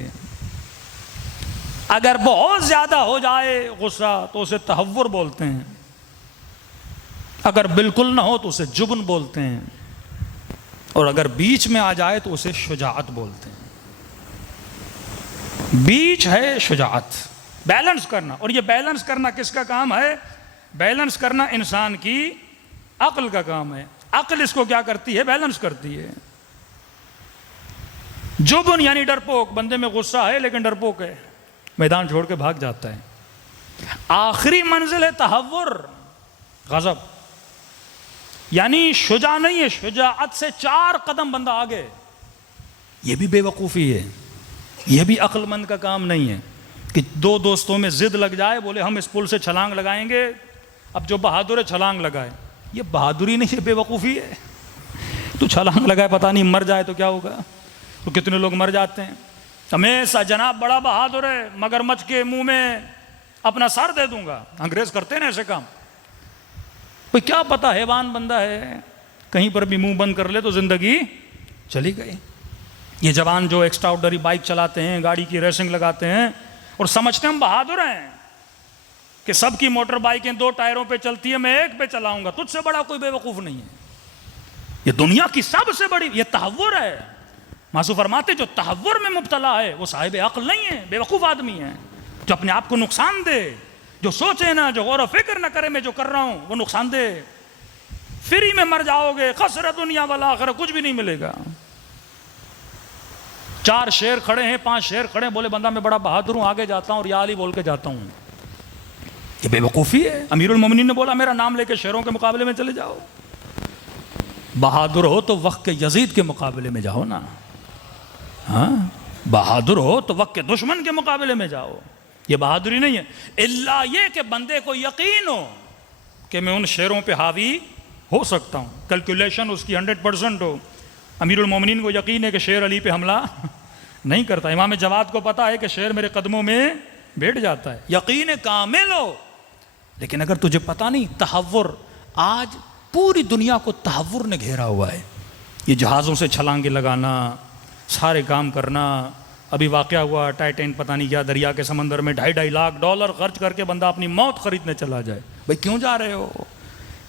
اگر بہت زیادہ ہو جائے غصہ تو اسے تہور بولتے ہیں، اگر بالکل نہ ہو تو اسے جبن بولتے ہیں، اور اگر بیچ میں آ جائے تو اسے شجاعت بولتے ہیں۔ بیچ ہے شجاعت، بیلنس کرنا۔ اور یہ بیلنس کرنا کس کا کام ہے؟ بیلنس کرنا انسان کی عقل کا کام ہے۔ عقل اس کو کیا کرتی ہے؟ بیلنس کرتی ہے۔ جبن یعنی ڈرپوک، بندے میں غصہ ہے لیکن ڈرپوک ہے، میدان چھوڑ کے بھاگ جاتا ہے۔ آخری منزل ہے تہور، غضب، یعنی شجاع نہیں ہے، شجاعت سے 4 قدم بندہ آگے۔ یہ بھی بے وقوفی ہے، یہ بھی عقل مند کا کام نہیں ہے کہ 2 دوستوں میں ضد لگ جائے، بولے ہم اس پل سے چھلانگ لگائیں گے، اب جو بہادر ہے چھلانگ لگائے۔ یہ بہادری نہیں، یہ بے وقوفی ہے۔ تو چھلانگ لگائے پتہ نہیں مر جائے تو کیا ہوگا؟ تو کتنے لوگ مر جاتے ہیں۔ ہمیشہ جناب بڑا بہادر ہے، مگرمچھ کے منہ میں اپنا سر دے دوں گا۔ انگریز کرتے ہیں نا ایسے کام۔ کوئی کیا پتا حیوان بندہ ہے، کہیں پر بھی منہ بند کر لے تو زندگی چلی گئی۔ یہ جوان جو ایکسٹرا آرڈنری بائک چلاتے ہیں، گاڑی کی ریسنگ لگاتے ہیں اور سمجھتے ہیں ہم بہادر ہیں کہ سب کی موٹر بائکیں 2 ٹائروں پہ چلتی ہیں، میں 1 پہ چلاؤں گا، تجھ سے بڑا کوئی بے وقوف نہیں ہے۔ یہ دنیا کی سب سے بڑی یہ تہور ہے۔ معصوم فرماتے جو تہور میں مبتلا ہے وہ صاحب عقل نہیں ہے، بے وقوف آدمی ہے، جو اپنے آپ کو نقصان دے، جو سوچے نہ، جو غور و فکر نہ کرے میں جو کر رہا ہوں وہ نقصان دے۔ فری میں مر جاؤ گے، خسر دنیا والآخرہ، کچھ بھی نہیں ملے گا۔ 4 شیر کھڑے ہیں، 5 شیر کھڑے ہیں، بولے بندہ میں بڑا بہادر ہوں، آگے جاتا ہوں اور یا علی بول کے جاتا ہوں۔ یہ بے وقوفی ہے۔ امیر المومنین نے بولا میرا نام لے کے شیروں کے مقابلے میں چلے جاؤ۔ بہادر ہو تو وقت کے یزید کے مقابلے میں جاؤ نا، ہاں بہادر ہو تو وقت کے دشمن کے مقابلے میں جاؤ۔ یہ بہادری نہیں ہے، الا یہ کہ بندے کو یقین ہو کہ میں ان شیروں پہ حاوی ہو سکتا ہوں، کیلکولیشن اس کی 100% ہو۔ امیر المومنین کو یقین ہے کہ شیر علی پہ حملہ نہیں کرتا، امام جواد کو پتا ہے کہ شیر میرے قدموں میں بیٹھ جاتا ہے، یقین کامل ہو۔ لیکن اگر تجھے پتا نہیں، تہور، آج پوری دنیا کو تہور نے گھیرا ہوا ہے۔ یہ جہازوں سے چھلانگیں لگانا، سارے کام کرنا۔ ابھی واقعہ ہوا ٹائٹین پتہ نہیں کیا، دریا کے سمندر میں $2.5 لاکھ خرچ کر کے بندہ اپنی موت خریدنے چلا جائے۔ بھائی کیوں جا رہے ہو؟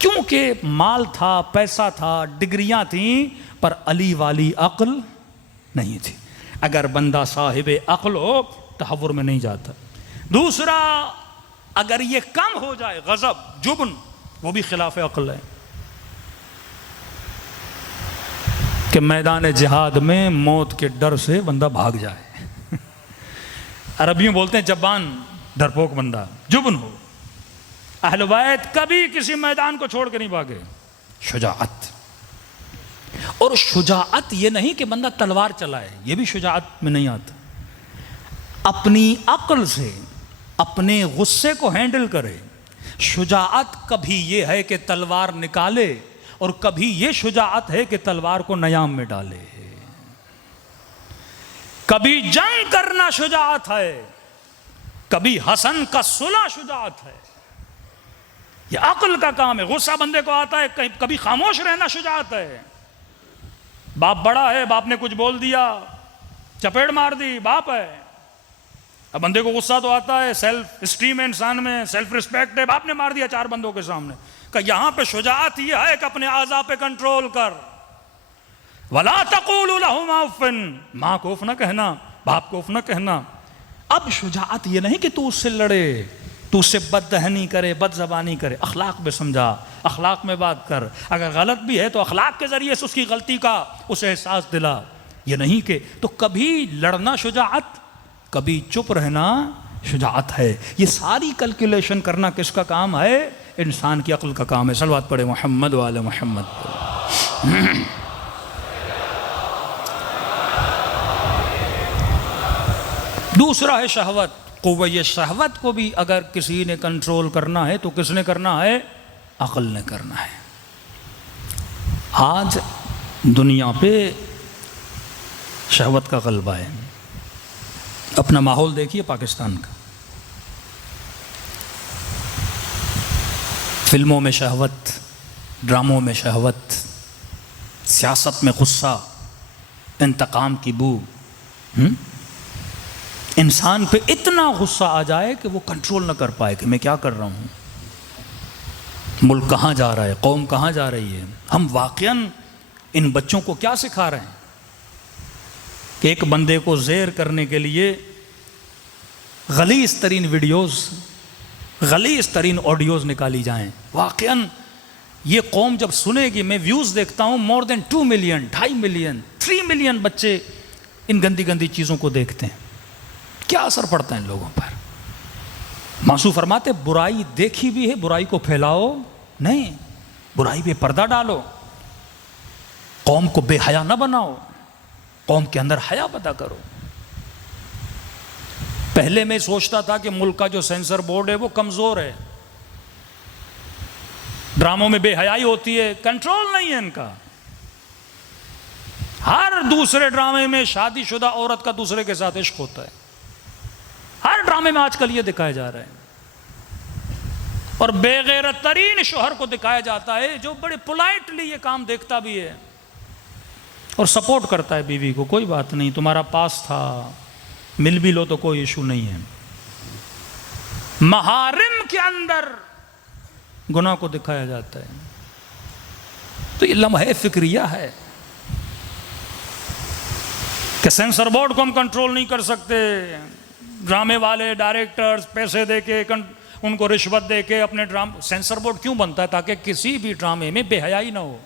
کیونکہ مال تھا، پیسہ تھا، ڈگریاں تھیں، پر علی والی عقل نہیں تھی۔ اگر بندہ صاحب عقل ہو تہور میں نہیں جاتا۔ دوسرا، اگر یہ کم ہو جائے، غضب، جبن، وہ بھی خلاف عقل ہے، کہ میدان جہاد میں موت کے ڈر سے بندہ بھاگ جائے۔ عربیوں بولتے ہیں جبان، ڈرپوک بندہ، جبن ہو۔ اہل بیت کبھی کسی میدان کو چھوڑ کے نہیں بھاگے، شجاعت۔ اور شجاعت یہ نہیں کہ بندہ تلوار چلائے، یہ بھی شجاعت میں نہیں آتا. اپنی عقل سے اپنے غصے کو ہینڈل کرے. شجاعت کبھی یہ ہے کہ تلوار نکالے، اور کبھی یہ شجاعت ہے کہ تلوار کو نیام میں ڈالے. کبھی جنگ کرنا شجاعت ہے، کبھی حسن کا صلح شجاعت ہے. یہ عقل کا کام ہے. غصہ بندے کو آتا ہے، کبھی خاموش رہنا شجاعت ہے. باپ بڑا ہے، باپ نے کچھ بول دیا، چپیڑ مار دی، باپ ہے. اب بندے کو غصہ تو آتا ہے، سیلف اسٹیم ہے انسان میں، سیلف ریسپیکٹ ہے، باپ نے مار دیا 4 بندوں کے سامنے. کہ یہاں پہ شجاعت یہ ہے کہ اپنے اعضاء پہ کنٹرول کر. وَلَا تَقُولُوا لَهُمَا اُفٍّ، ماں کو اف نہ کہنا، باپ کو اف نہ کہنا. اب شجاعت یہ نہیں کہ تو اس سے لڑے، تو اس سے بد دہنی کرے، بد زبانی کرے. اخلاق میں سمجھا، اخلاق میں بات کر. اگر غلط بھی ہے تو اخلاق کے ذریعے سے اس کی غلطی کا اسے احساس دلا. یہ نہیں کہ تو کبھی لڑنا شجاعت، کبھی چپ رہنا شجاعت ہے. یہ ساری کیلکولیشن کرنا کس کا کام ہے؟ انسان کی عقل کا کام ہے. صلوات پڑھے محمد و آل محمد. دوسرا ہے شہوت. قوہ شہوت کو بھی اگر کسی نے کنٹرول کرنا ہے تو کس نے کرنا ہے؟ عقل نے کرنا ہے. آج دنیا پہ شہوت کا غلبہ ہے. اپنا ماحول دیکھیے پاکستان کا. فلموں میں شہوت، ڈراموں میں شہوت، سیاست میں غصہ، انتقام کی بو. انسان پہ اتنا غصہ آ جائے کہ وہ کنٹرول نہ کر پائے کہ میں کیا کر رہا ہوں، ملک کہاں جا رہا ہے، قوم کہاں جا رہی ہے. ہم واقعاً ان بچوں کو کیا سکھا رہے ہیں کہ ایک بندے کو زیر کرنے کے لیے غلیظ ترین ویڈیوز، غلیظ ترین آڈیوز نکالی جائیں. واقعاً یہ قوم جب سنے گی، میں ویوز دیکھتا ہوں مور دین 2 ملین، 2.5 ملین، 3 ملین بچے ان گندی گندی چیزوں کو دیکھتے ہیں. کیا اثر پڑتا ہے ان لوگوں پر؟ معصوم فرماتے برائی دیکھی بھی ہے، برائی کو پھیلاؤ نہیں، برائی پہ پردہ ڈالو. قوم کو بے حیا نہ بناؤ، قوم کے اندر حیا پیدا کرو. پہلے میں سوچتا تھا کہ ملک کا جو سینسر بورڈ ہے وہ کمزور ہے، ڈراموں میں بے حیائی ہوتی ہے، کنٹرول نہیں ہے ان کا. ہر دوسرے ڈرامے میں شادی شدہ عورت کا دوسرے کے ساتھ عشق ہوتا ہے. ہر ڈرامے میں آج کل یہ دکھایا جا رہا ہے. اور بے غیرت ترین شوہر کو دکھایا جاتا ہے جو بڑے پولائٹلی یہ کام دیکھتا بھی ہے اور سپورٹ کرتا ہے بیوی کو. کوئی بات نہیں، تمہارا پاس تھا، مل بھی لو تو کوئی ایشو نہیں ہے. محارم کے اندر گناہ کو دکھایا جاتا ہے. تو یہ لمحہ فکریہ ہے کہ سینسر بورڈ کو ہم کنٹرول نہیں کر سکتے. ڈرامے والے ڈائریکٹرز پیسے دے کے، ان کو رشوت دے کے اپنے ڈرامے. سینسر بورڈ کیوں بنتا ہے؟ تاکہ کسی بھی ڈرامے میں بے حیائی نہ ہو.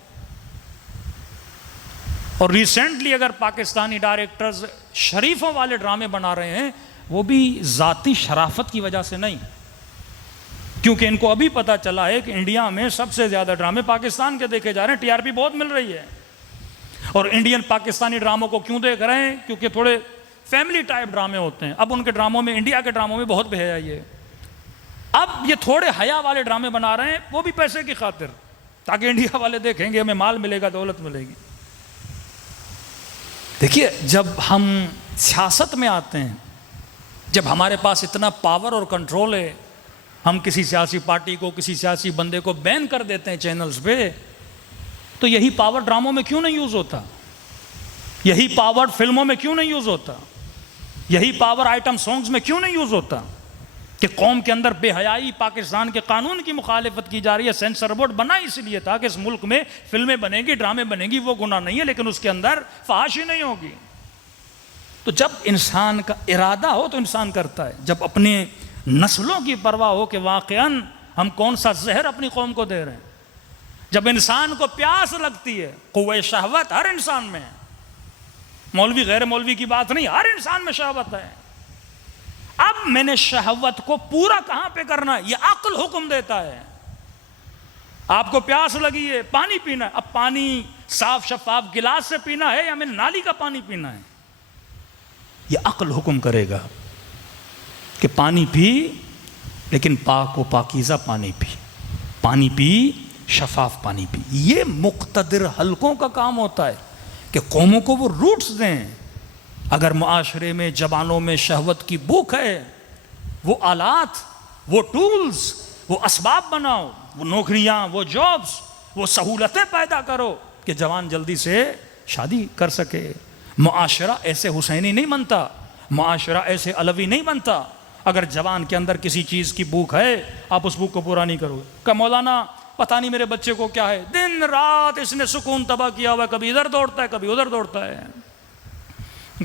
اور ریسنٹلی اگر پاکستانی ڈائریکٹرز شریفوں والے ڈرامے بنا رہے ہیں، وہ بھی ذاتی شرافت کی وجہ سے نہیں، کیونکہ ان کو ابھی پتہ چلا ہے کہ انڈیا میں سب سے زیادہ ڈرامے پاکستان کے دیکھے جا رہے ہیں. TRP بہت مل رہی ہے. اور انڈین پاکستانی ڈراموں کو کیوں دیکھ رہے ہیں؟ کیونکہ تھوڑے فیملی ٹائپ ڈرامے ہوتے ہیں. اب ان کے ڈراموں میں، انڈیا کے ڈراموں میں بہت بے حیائی ہے. اب یہ تھوڑے حیا والے ڈرامے بنا رہے ہیں، وہ بھی پیسے کی خاطر، تاکہ انڈیا والے دیکھیں گے ہمیں مال ملے گا، دولت ملے گی. دیکھیے، جب ہم سیاست میں آتے ہیں، جب ہمارے پاس اتنا پاور اور کنٹرول ہے، ہم کسی سیاسی پارٹی کو، کسی سیاسی بندے کو بین کر دیتے ہیں چینلز پہ، تو یہی پاور ڈراموں میں کیوں نہیں یوز ہوتا؟ یہی پاور فلموں میں کیوں نہیں یوز ہوتا؟ یہی پاور آئٹم سانگز میں کیوں نہیں یوز ہوتا؟ کہ قوم کے اندر بے حیائی، پاکستان کے قانون کی مخالفت کی جا رہی ہے. سینسر بورڈ بنا اس لیے تھا کہ اس ملک میں فلمیں بنیں گی، ڈرامے بنیں گی، وہ گناہ نہیں ہے، لیکن اس کے اندر فحاشی نہیں ہوگی. تو جب انسان کا ارادہ ہو تو انسان کرتا ہے. جب اپنے نسلوں کی پرواہ ہو کہ واقعاً ہم کون سا زہر اپنی قوم کو دے رہے ہیں، جب انسان کو پیاس لگتی ہے، قوہ شہوت ہر انسان میں ہے، مولوی غیر مولوی کی بات نہیں، ہر انسان میں شہوت ہے. اب میں نے شہوت کو پورا کہاں پہ کرنا ہے؟ یہ عقل حکم دیتا ہے. آپ کو پیاس لگی ہے، پانی پینا ہے. اب پانی صاف شفاف گلاس سے پینا ہے یا میں نالی کا پانی پینا ہے؟ یہ عقل حکم کرے گا کہ پانی پی، لیکن پاک و پاکیزہ پانی پی، شفاف پانی پی۔ یہ مقتدر حلقوں کا کام ہوتا ہے کہ قوموں کو وہ روٹس دیں۔ اگر معاشرے میں جوانوں میں شہوت کی بھوک ہے، وہ آلات، وہ ٹولز، وہ اسباب بناؤ، وہ نوکریاں، وہ جابز، وہ سہولتیں پیدا کرو کہ جوان جلدی سے شادی کر سکے۔ معاشرہ ایسے حسینی نہیں بنتا، معاشرہ ایسے علوی نہیں بنتا۔ اگر جوان کے اندر کسی چیز کی بھوک ہے، آپ اس بھوک کو پورا نہیں کرو گے کہ مولانا پتہ نہیں میرے بچے کو کیا ہے، دن رات اس نے سکون تباہ کیا ہوا ہے، کبھی ادھر دوڑتا ہے کبھی ادھر دوڑتا ہے۔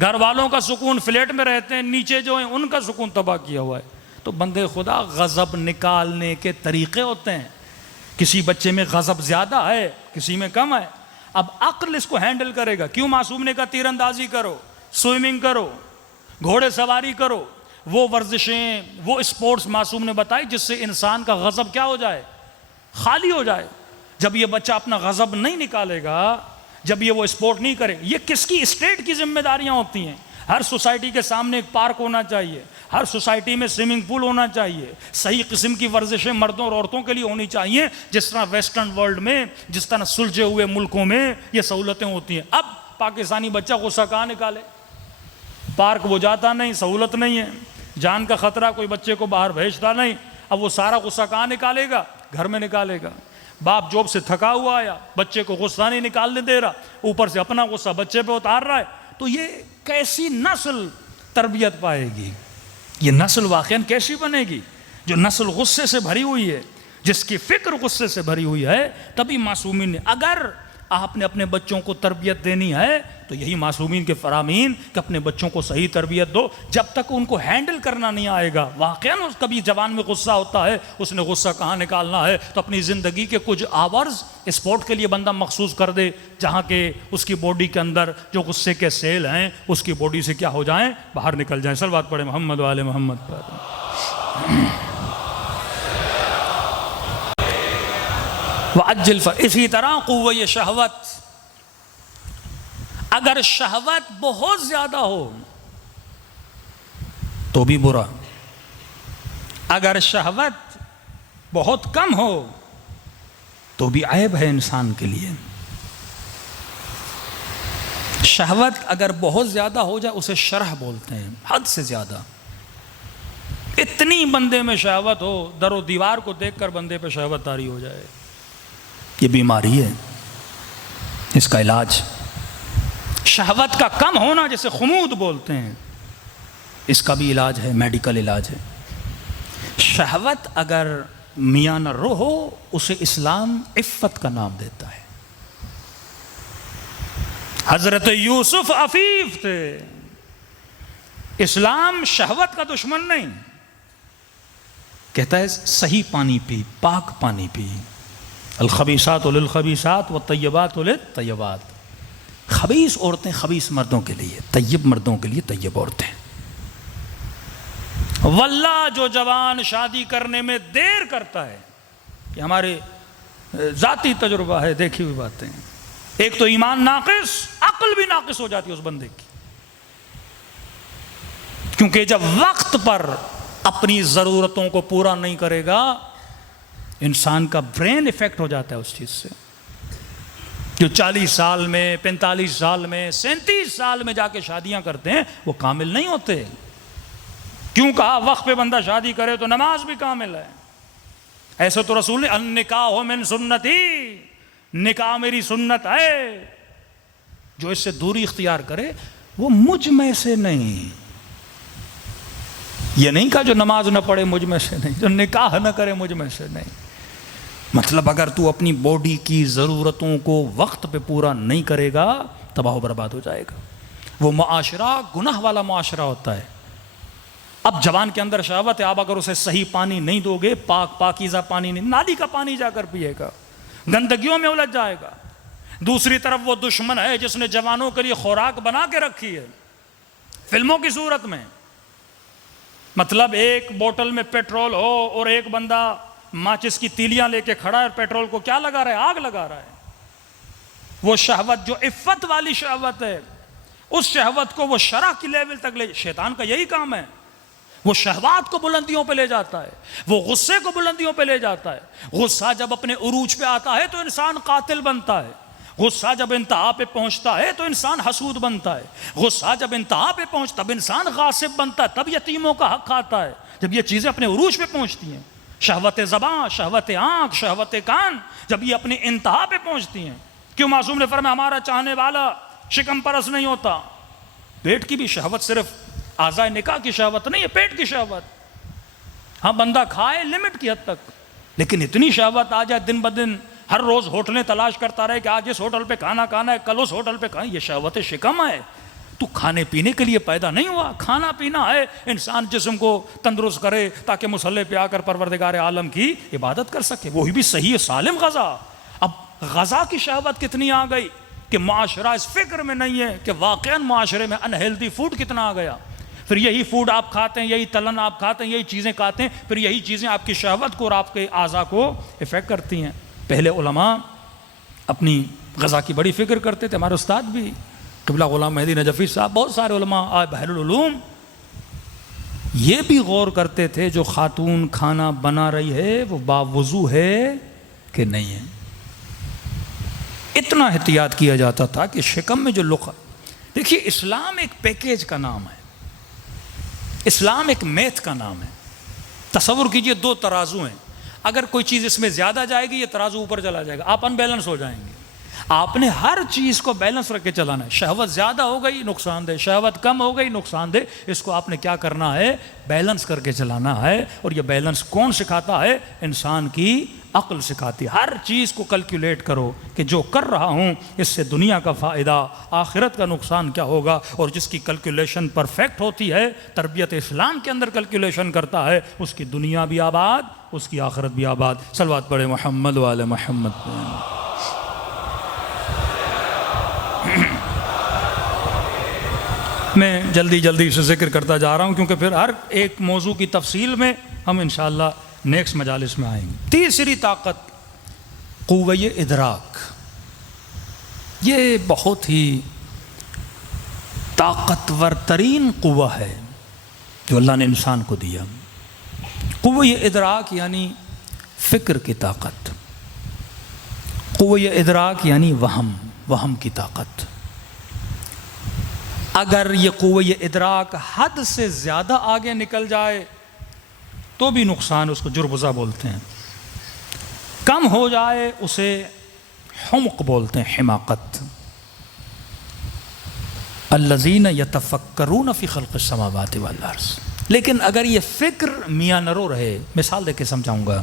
گھر والوں کا سکون، فلیٹ میں رہتے ہیں، نیچے جو ہیں ان کا سکون تباہ کیا ہوا ہے۔ تو بندے خدا غضب نکالنے کے طریقے ہوتے ہیں، کسی بچے میں غضب زیادہ ہے، کسی میں کم ہے۔ اب عقل اس کو ہینڈل کرے گا۔ کیوں معصوم نے کہا تیر اندازی کرو، سوئمنگ کرو، گھوڑے سواری کرو، وہ ورزشیں، وہ اسپورٹس معصوم نے بتائی جس سے انسان کا غضب کیا ہو جائے، خالی ہو جائے۔ جب یہ بچہ اپنا غضب نہیں نکالے گا، جب یہ وہ اسپورٹ نہیں کرے، یہ کس کی؟ اسٹیٹ کی ذمہ داریاں ہوتی ہیں۔ ہر سوسائٹی کے سامنے ایک پارک ہونا چاہیے، ہر سوسائٹی میں سوئمنگ پول ہونا چاہیے، صحیح قسم کی ورزشیں مردوں اور عورتوں کے لیے ہونی چاہیے، جس طرح ویسٹرن ورلڈ میں، جس طرح سلجھے ہوئے ملکوں میں یہ سہولتیں ہوتی ہیں۔ اب پاکستانی بچہ غصہ کہاں نکالے؟ پارک وہ جاتا نہیں، سہولت نہیں ہے، جان کا خطرہ، کوئی بچے کو باہر بھیجتا نہیں۔ اب وہ سارا غصہ کہاں نکالے گا؟ گھر میں نکالے گا۔ باپ جاب سے تھکا ہوا آیا، بچے کو غصہ نہیں نکالنے دے رہا، اوپر سے اپنا غصہ بچے پہ اتار رہا ہے، تو یہ کیسی نسل تربیت پائے گی؟ یہ نسل واقعاً کیسی بنے گی؟ جو نسل غصے سے بھری ہوئی ہے، جس کی فکر غصے سے بھری ہوئی ہے، تبھی معصومین نے، اگر آپ نے اپنے بچوں کو تربیت دینی ہے تو یہی معصومین کے فرامین کہ اپنے بچوں کو صحیح تربیت دو۔ جب تک ان کو ہینڈل کرنا نہیں آئے گا، واقعاً کبھی جوان میں غصہ ہوتا ہے، اس نے غصہ کہاں نکالنا ہے، تو اپنی زندگی کے کچھ آورز اسپورٹ کے لیے بندہ مخصوص کر دے، جہاں کہ اس کی باڈی کے اندر جو غصے کے سیل ہیں اس کی باڈی سے کیا ہو جائیں، باہر نکل جائیں۔ صلوات پڑھیں محمد و آل محمد پر۔ وَعَجِّلْ اسی طرح قوّہ شہوت، اگر شہوت بہت زیادہ ہو تو بھی برا، اگر شہوت بہت کم ہو تو بھی عیب ہے انسان کے لیے۔ شہوت اگر بہت زیادہ ہو جائے اسے شرح بولتے ہیں، حد سے زیادہ۔ اتنی بندے میں شہوت ہو، در و دیوار کو دیکھ کر بندے پہ شہوت طاری ہو جائے، یہ بیماری ہے، اس کا علاج۔ شہوت کا کم ہونا جسے خمود بولتے ہیں، اس کا بھی علاج ہے، میڈیکل علاج ہے۔ شہوت اگر میاں نہ رو ہو اسے اسلام عفت کا نام دیتا ہے۔ حضرت یوسف عفیف تھے، اسلام شہوت کا دشمن نہیں، کہتا ہے صحیح پانی پی، پاک پانی پی۔ الخبیثات للخبیثات والطیبات للطیبات، خبیث عورتیں خبیث مردوں کے لیے، طیب مردوں کے لیے طیب عورتیں۔ واللہ جو جوان شادی کرنے میں دیر کرتا ہے، کہ ہمارے ذاتی تجربہ ہے، دیکھی ہوئی باتیں، ایک تو ایمان ناقص، عقل بھی ناقص ہو جاتی ہے اس بندے کی، کیونکہ جب وقت پر اپنی ضرورتوں کو پورا نہیں کرے گا انسان کا برین افیکٹ ہو جاتا ہے اس چیز سے۔ جو 40 سال میں، 45 سال میں، 37 سال میں جا کے شادیاں کرتے ہیں وہ کامل نہیں ہوتے۔ کیوں کہا وقت پہ بندہ شادی کرے تو نماز بھی کامل ہے؟ ایسے تو رسول نے النکاح من سنتی، نکاح میری سنت ہے، جو اس سے دوری اختیار کرے وہ مجھ میں سے نہیں۔ یہ نہیں کہا جو نماز نہ پڑھے مجھ میں سے نہیں، جو نکاح نہ کرے مجھ میں سے نہیں۔ مطلب اگر تو اپنی باڈی کی ضرورتوں کو وقت پہ پورا نہیں کرے گا تباہ و برباد ہو جائے گا۔ وہ معاشرہ گناہ والا معاشرہ ہوتا ہے۔ اب جوان کے اندر شہوت ہے، آپ اگر اسے صحیح پانی نہیں دو گے، پاکیزہ پانی نہیں، نالی کا پانی جا کر پیے گا، گندگیوں میں الجھ جائے گا۔ دوسری طرف وہ دشمن ہے جس نے جوانوں کے لیے خوراک بنا کے رکھی ہے فلموں کی صورت میں۔ مطلب ایک بوتل میں پیٹرول ہو اور ایک بندہ ماچس کی تیلیاں لے کے کھڑا ہے اور پیٹرول کو کیا لگا رہا ہے؟ آگ لگا رہا ہے۔ وہ شہوت جو عفت والی شہوت ہے، اس شہوت کو وہ شرع کی لیول تک لے، شیطان کا یہی کام ہے، وہ شہوات کو بلندیوں پہ لے جاتا ہے، وہ غصے کو بلندیوں پہ لے جاتا ہے۔ غصہ جب اپنے عروج پہ آتا ہے تو انسان قاتل بنتا ہے، غصہ جب انتہا پہ پہنچتا ہے تو انسان حسود بنتا ہے، غصہ جب انتہا پہ پہنچتا تب انسان غاصب بنتا ہے، تب یتیموں کا حق کھاتا ہے، جب یہ چیزیں اپنے عروج پہ پہنچتی ہیں۔ شہوت زبان، شہوت آنکھ، شہوت کان، جب یہ اپنی انتہا پہ پہنچتی ہیں، کیوں معصوم نے فرمایا ہمارا چاہنے والا شکم پرست نہیں ہوتا۔ پیٹ کی بھی شہوت صرف اعضاء نکاح کی شہوت نہیں ہے، پیٹ کی شہوت، ہاں بندہ کھائے لمٹ کی حد تک، لیکن اتنی شہوت آ جائے دن بدن ہر روز ہوٹلیں تلاش کرتا رہے کہ آج اس ہوٹل پہ کھانا کھانا ہے، کل اس ہوٹل پہ کھانا، یہ شہوت شکم ہے۔ تو کھانے پینے کے لیے پیدا نہیں ہوا، کھانا پینا ہے انسان جسم کو تندرست کرے تاکہ مصلی پہ آ کر پروردگار عالم کی عبادت کر سکے، وہی بھی صحیح سالم غذا۔ اب غذا کی شہوت کتنی آ گئی کہ معاشرہ اس فکر میں نہیں ہے کہ واقعاً معاشرے میں انہیلدی فوڈ کتنا آ گیا، پھر یہی فوڈ آپ کھاتے ہیں، یہی تلن آپ کھاتے ہیں، یہی چیزیں کھاتے ہیں، پھر یہی چیزیں آپ کی شہوت کو اور آپ کے اعضاء کو افیکٹ کرتی ہیں۔ پہلے علماء اپنی غذا کی بڑی فکر کرتے تھے، ہمارے استاد بھی قبلہ غلام مہدی نجفی صاحب، بہت سارے علماء، بحر العلوم، یہ بھی غور کرتے تھے جو خاتون کھانا بنا رہی ہے وہ باوضو ہے کہ نہیں ہے۔ اتنا احتیاط کیا جاتا تھا کہ شکم میں جو دیکھیے اسلام ایک پیکیج کا نام ہے، اسلام ایک میتھ کا نام ہے۔ تصور کیجئے دو ترازو ہیں، اگر کوئی چیز اس میں زیادہ جائے گی یہ ترازو اوپر چلا جائے گا، آپ ان بیلنس ہو جائیں گے۔ آپ نے ہر چیز کو بیلنس رکھ کے چلانا ہے، شہوت زیادہ ہو گئی نقصان دہ، شہوت کم ہو گئی نقصان دہ، اس کو آپ نے کیا کرنا ہے، بیلنس کر کے چلانا ہے۔ اور یہ بیلنس کون سکھاتا ہے؟ انسان کی عقل سکھاتی ہے۔ ہر چیز کو کیلکولیٹ کرو کہ جو کر رہا ہوں اس سے دنیا کا فائدہ، آخرت کا نقصان کیا ہوگا، اور جس کی کیلکولیشن پرفیکٹ ہوتی ہے، تربیت اسلام کے اندر کیلکولیشن کرتا ہے، اس کی دنیا بھی آباد، اس کی آخرت بھی آباد۔ صلوات پڑھے محمد وعلی محمد۔ میں جلدی سے ذکر کرتا جا رہا ہوں کیونکہ پھر ہر ایک موضوع کی تفصیل میں ہم انشاءاللہ نیکسٹ مجالس میں آئیں گے۔ تیسری طاقت قوہ ادراک، یہ بہت ہی طاقتور ترین قوہ ہے جو اللہ نے انسان کو دیا۔ قوہ ادراک یعنی فکر کی طاقت، قوہ ادراک یعنی وہم کی طاقت۔ اگر یہ قوہ ادراک حد سے زیادہ آگے نکل جائے تو بھی نقصان، اس کو جربزہ بولتے ہیں، کم ہو جائے اسے حمق بولتے ہیں، حماقت۔ الذین یتفکرون فی خلق السماوات والارض۔ لیکن اگر یہ فکر میاں نرو رہے، مثال دے کے سمجھاؤں گا،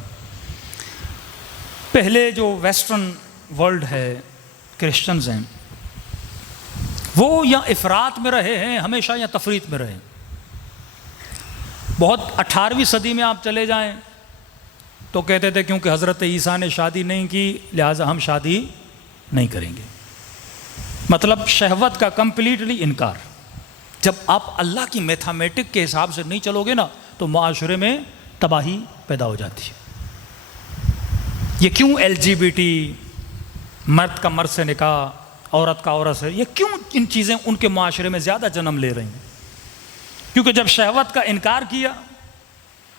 پہلے جو ویسٹرن ورلڈ ہے، کرسچنز ہیں، وہ یا افراط میں رہے ہیں ہمیشہ یا تفریط میں رہے۔ بہت 18ویں صدی میں آپ چلے جائیں تو کہتے تھے کیونکہ حضرت عیسیٰ نے شادی نہیں کی لہٰذا ہم شادی نہیں کریں گے، مطلب شہوت کا کمپلیٹلی انکار۔ جب آپ اللہ کی میتھمیٹک کے حساب سے نہیں چلو گے نا تو معاشرے میں تباہی پیدا ہو جاتی ہے۔ یہ کیوں LGBT، مرد کا مرد سے نکاح، عورت کا عورت سے، یہ کیوں ان چیزیں ان کے معاشرے میں زیادہ جنم لے رہی ہیں؟ کیونکہ جب شہوت کا انکار کیا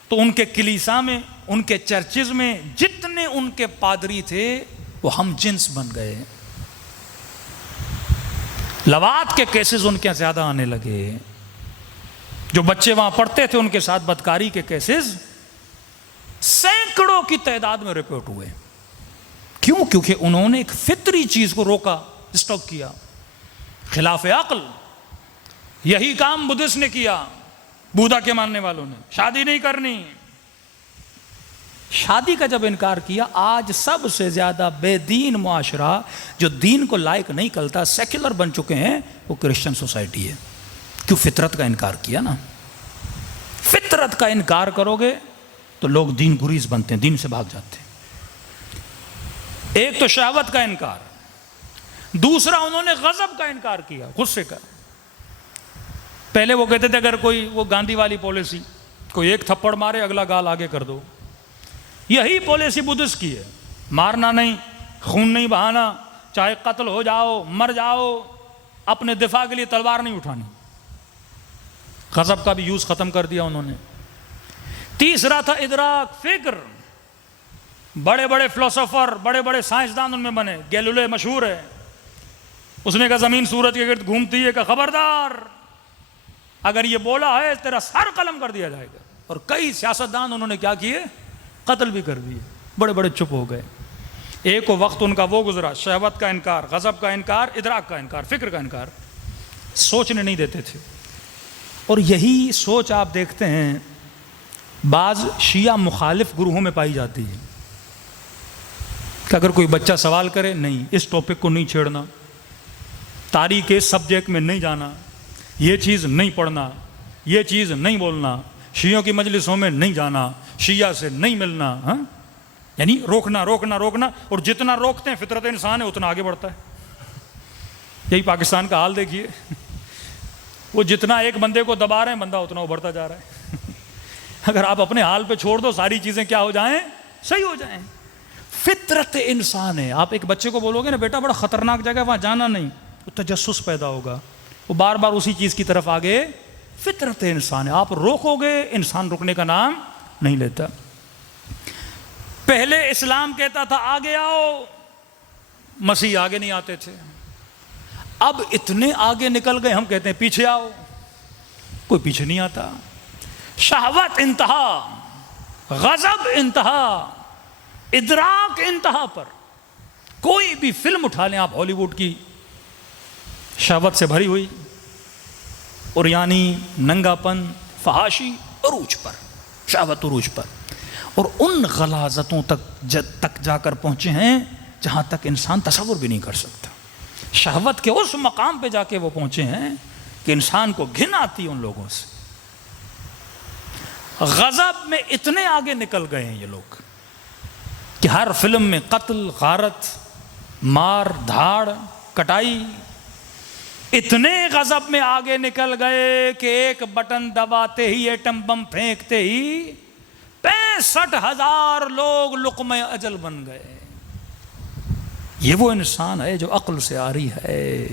تو ان کے کلیسا میں، ان کے چرچز میں جتنے ان کے پادری تھے وہ ہم جنس بن گئے، لواط کے کیسز ان کے زیادہ آنے لگے، جو بچے وہاں پڑھتے تھے ان کے ساتھ بدکاری کے کیسز سینکڑوں کی تعداد میں رپورٹ ہوئے۔ کیوں؟ کیونکہ انہوں نے ایک فطری چیز کو روکا، اسٹاپ کیا، خلاف عقل۔ یہی کام بدھسٹ نے کیا، بودھا کے ماننے والوں نے، شادی نہیں کرنی۔ شادی کا جب انکار کیا، آج سب سے زیادہ بے دین معاشرہ جو دین کو لائق نہیں کرتا، سیکولر بن چکے ہیں، وہ کرسچن سوسائٹی ہے۔ کیوں؟ فطرت کا انکار کیا نا۔ فطرت کا انکار کرو گے تو لوگ دین گریز بنتے ہیں، دین سے بھاگ جاتے ہیں۔ ایک تو شہوت کا انکار، دوسرا انہوں نے غضب کا انکار کیا، غصے کا۔ پہلے وہ کہتے تھے اگر کوئی، وہ گاندھی والی پالیسی، کوئی ایک تھپڑ مارے اگلا گال آگے کر دو، یہی پالیسی بدھسٹ کی ہے، مارنا نہیں، خون نہیں بہانا، چاہے قتل ہو جاؤ، مر جاؤ، اپنے دفاع کے لیے تلوار نہیں اٹھانی۔ غضب کا بھی یوز ختم کر دیا انہوں نے۔ تیسرا تھا ادراک، فکر۔ بڑے بڑے فلسفر، بڑے بڑے سائنسدان ان میں بنے۔ گیلیلیو مشہور ہے، اس نے کہا زمین سورج کے گرد گھومتی ہے، کہ خبردار اگر یہ بولا ہے تیرا سر قلم کر دیا جائے گا۔ اور کئی سیاستدان انہوں نے کیا کیے، قتل بھی کر دیے، بڑے بڑے چپ ہو گئے۔ ایک وقت ان کا وہ گزرا، شہوت کا انکار، غضب کا انکار، ادراک کا انکار، فکر کا انکار، سوچنے نہیں دیتے تھے۔ اور یہی سوچ آپ دیکھتے ہیں بعض شیعہ مخالف گروہوں میں پائی جاتی ہے کہ اگر کوئی بچہ سوال کرے، نہیں اس ٹاپک کو نہیں چھیڑنا، تاریخ کے سبجیکٹ میں نہیں جانا، یہ چیز نہیں پڑھنا، یہ چیز نہیں بولنا، شیعوں کی مجلسوں میں نہیں جانا، شیعہ سے نہیں ملنا، ہاں یعنی روکنا روکنا روکنا۔ اور جتنا روکتے ہیں فطرت انسان ہے اتنا آگے بڑھتا ہے۔ یہی پاکستان کا حال دیکھیے، وہ جتنا ایک بندے کو دبا رہے ہیں بندہ اتنا ابھرتا جا رہا ہے۔ اگر آپ اپنے حال پہ چھوڑ دو ساری چیزیں کیا ہو جائیں، صحیح ہو جائیں۔ فطرت انسان ہے۔ آپ ایک بچے کو بولو گے نا بیٹا بڑا خطرناک جگہ وہاں جانا نہیں، وہ تجسس پیدا ہوگا، وہ بار بار اسی چیز کی طرف آگے۔ فطرت انسان ہے، آپ روکو گے انسان رکنے کا نام نہیں لیتا۔ پہلے اسلام کہتا تھا آگے آؤ، مسیح آگے نہیں آتے تھے۔ اب اتنے آگے نکل گئے، ہم کہتے ہیں پیچھے آؤ، کوئی پیچھے نہیں آتا۔ شہوت انتہا، غضب انتہا، ادراک انتہا پر۔ کوئی بھی فلم اٹھا لیں آپ ہالی ووڈ کی، شہوت سے بھری ہوئی، اور یعنی ننگا پن، فحاشی عروج پر، شہوت عروج پر۔ اور ان غلاظتوں تک جا کر پہنچے ہیں جہاں تک انسان تصور بھی نہیں کر سکتا۔ شہوت کے اس مقام پہ جا کے وہ پہنچے ہیں کہ انسان کو گھن آتی ان لوگوں سے۔ غضب میں اتنے آگے نکل گئے ہیں یہ لوگ کہ ہر فلم میں قتل، غارت، مار دھاڑ، کٹائی۔ اتنے غضب میں آگے نکل گئے کہ ایک بٹن دباتے ہی، ایٹم بم پھینکتے ہی 65,000 لوگ لقمہ اجل بن گئے۔ یہ وہ انسان ہے جو عقل سے عاری ہے،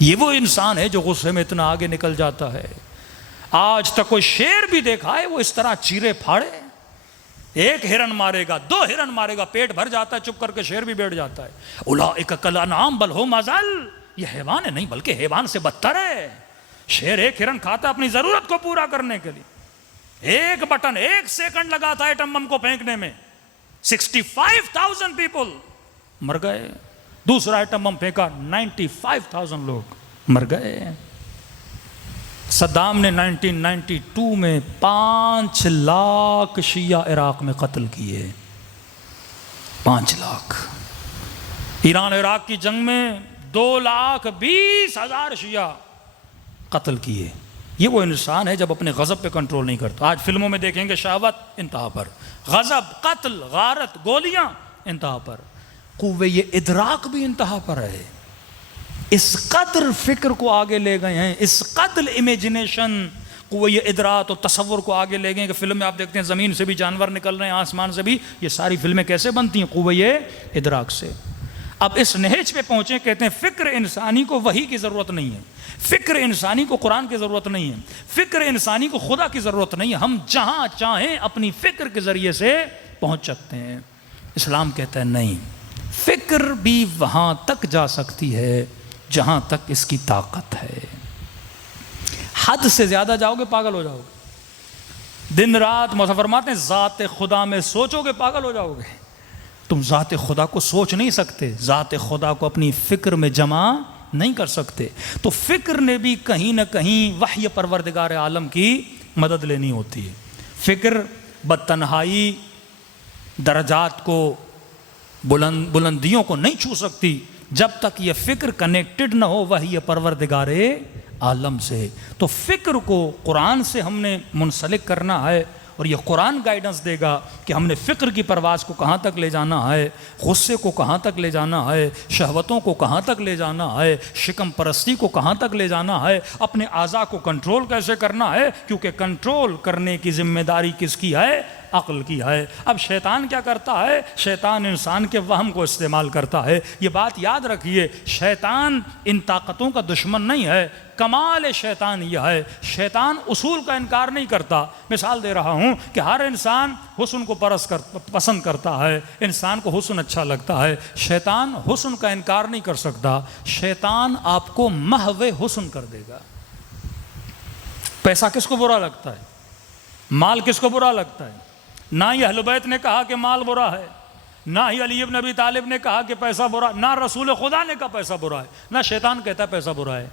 یہ وہ انسان ہے جو غصے میں اتنا آگے نکل جاتا ہے۔ آج تک کوئی شیر بھی دیکھا ہے وہ اس طرح چیرے پھاڑے؟ ایک ہرن مارے گا، 2 ہرن مارے گا، پیٹ بھر جاتا ہے، چپ کر کے شیر بھی بیٹھ جاتا ہے۔ اولئک کالانعام بل ھم اضل، یہ حیوان ہے نہیں بلکہ حیوان سے بدتر ہے۔ شیر ایک ہرن کھاتا اپنی ضرورت کو پورا کرنے کے لیے، ایک بٹن 1 سیکنڈ لگا تھا ایٹم بم کو پھینکنے میں، 65,000 پیپل مر گئے۔ دوسرا ایٹم بم پھینکا، 95,000 لوگ مر گئے۔ صدام نے 1992 میں 5 لاکھ شیعہ عراق میں قتل کیے، 5 لاکھ۔ ایران عراق کی جنگ میں 2,20,000 شیعہ قتل کیے۔ یہ وہ انسان ہے جب اپنے غضب پہ کنٹرول نہیں کرتا۔ آج فلموں میں دیکھیں گے شہوت انتہا پر، غضب، قتل، غارت، گولیاں انتہا پر، قوہ ادراک بھی انتہا پر ہے۔ اس قدر فکر کو آگے لے گئے ہیں، اس قدر امیجنیشن، قوہ ادراک اور تصور کو آگے لے گئے ہیں کہ فلم میں آپ دیکھتے ہیں زمین سے بھی جانور نکل رہے ہیں، آسمان سے بھی۔ یہ ساری فلمیں کیسے بنتی ہیں؟ قوہ ادراک سے۔ اب اس نہج پہ پہنچے، کہتے ہیں فکر انسانی کو وحی کی ضرورت نہیں ہے، فکر انسانی کو قرآن کی ضرورت نہیں ہے، فکر انسانی کو خدا کی ضرورت نہیں ہے، ہم جہاں چاہیں اپنی فکر کے ذریعے سے پہنچ سکتے ہیں۔ اسلام کہتا ہے نہیں، فکر بھی وہاں تک جا سکتی ہے جہاں تک اس کی طاقت ہے۔ حد سے زیادہ جاؤ گے پاگل ہو جاؤ گے۔ دن رات مولانا فرماتے ہیں ذات خدا میں سوچو گے پاگل ہو جاؤ گے۔ تم ذات خدا کو سوچ نہیں سکتے، ذات خدا کو اپنی فکر میں جمع نہیں کر سکتے۔ تو فکر نے بھی کہیں نہ کہیں وحی پروردگار عالم کی مدد لینی ہوتی ہے۔ فکر بدتنہائی درجات کو، بلندیوں کو نہیں چھو سکتی جب تک یہ فکر کنیکٹڈ نہ ہو وحی پروردگار عالم سے۔ تو فکر کو قرآن سے ہم نے منسلک کرنا ہے، اور یہ قرآن گائیڈنس دے گا کہ ہم نے فکر کی پرواز کو کہاں تک لے جانا ہے، غصے کو کہاں تک لے جانا ہے، شہوتوں کو کہاں تک لے جانا ہے، شکم پرستی کو کہاں تک لے جانا ہے، اپنے اعضاء کو کنٹرول کیسے کرنا ہے، کیونکہ کنٹرول کرنے کی ذمہ داری کس کی ہے؟ عقل کی ہے۔ اب شیطان کیا کرتا ہے؟ شیطان انسان کے وہم کو استعمال کرتا ہے۔ یہ بات یاد رکھیے، شیطان ان طاقتوں کا دشمن نہیں ہے۔ کمال شیطان یہ ہے، شیطان اصول کا انکار نہیں کرتا۔ مثال دے رہا ہوں کہ ہر انسان حسن کو پسند کرتا ہے، انسان کو حسن اچھا لگتا ہے۔ شیطان حسن کا انکار نہیں کر سکتا، شیطان آپ کو محو حسن کر دے گا۔ پیسہ کس کو برا لگتا ہے؟ مال کس کو برا لگتا ہے؟ نہ ہی اہل بیت نے کہا کہ مال برا ہے، نہ ہی علی ابن ابی طالب نے کہا کہ پیسہ برا، نہ رسول خدا نے کہا پیسہ برا ہے، نہ شیطان کہتا ہے پیسہ برا ہے۔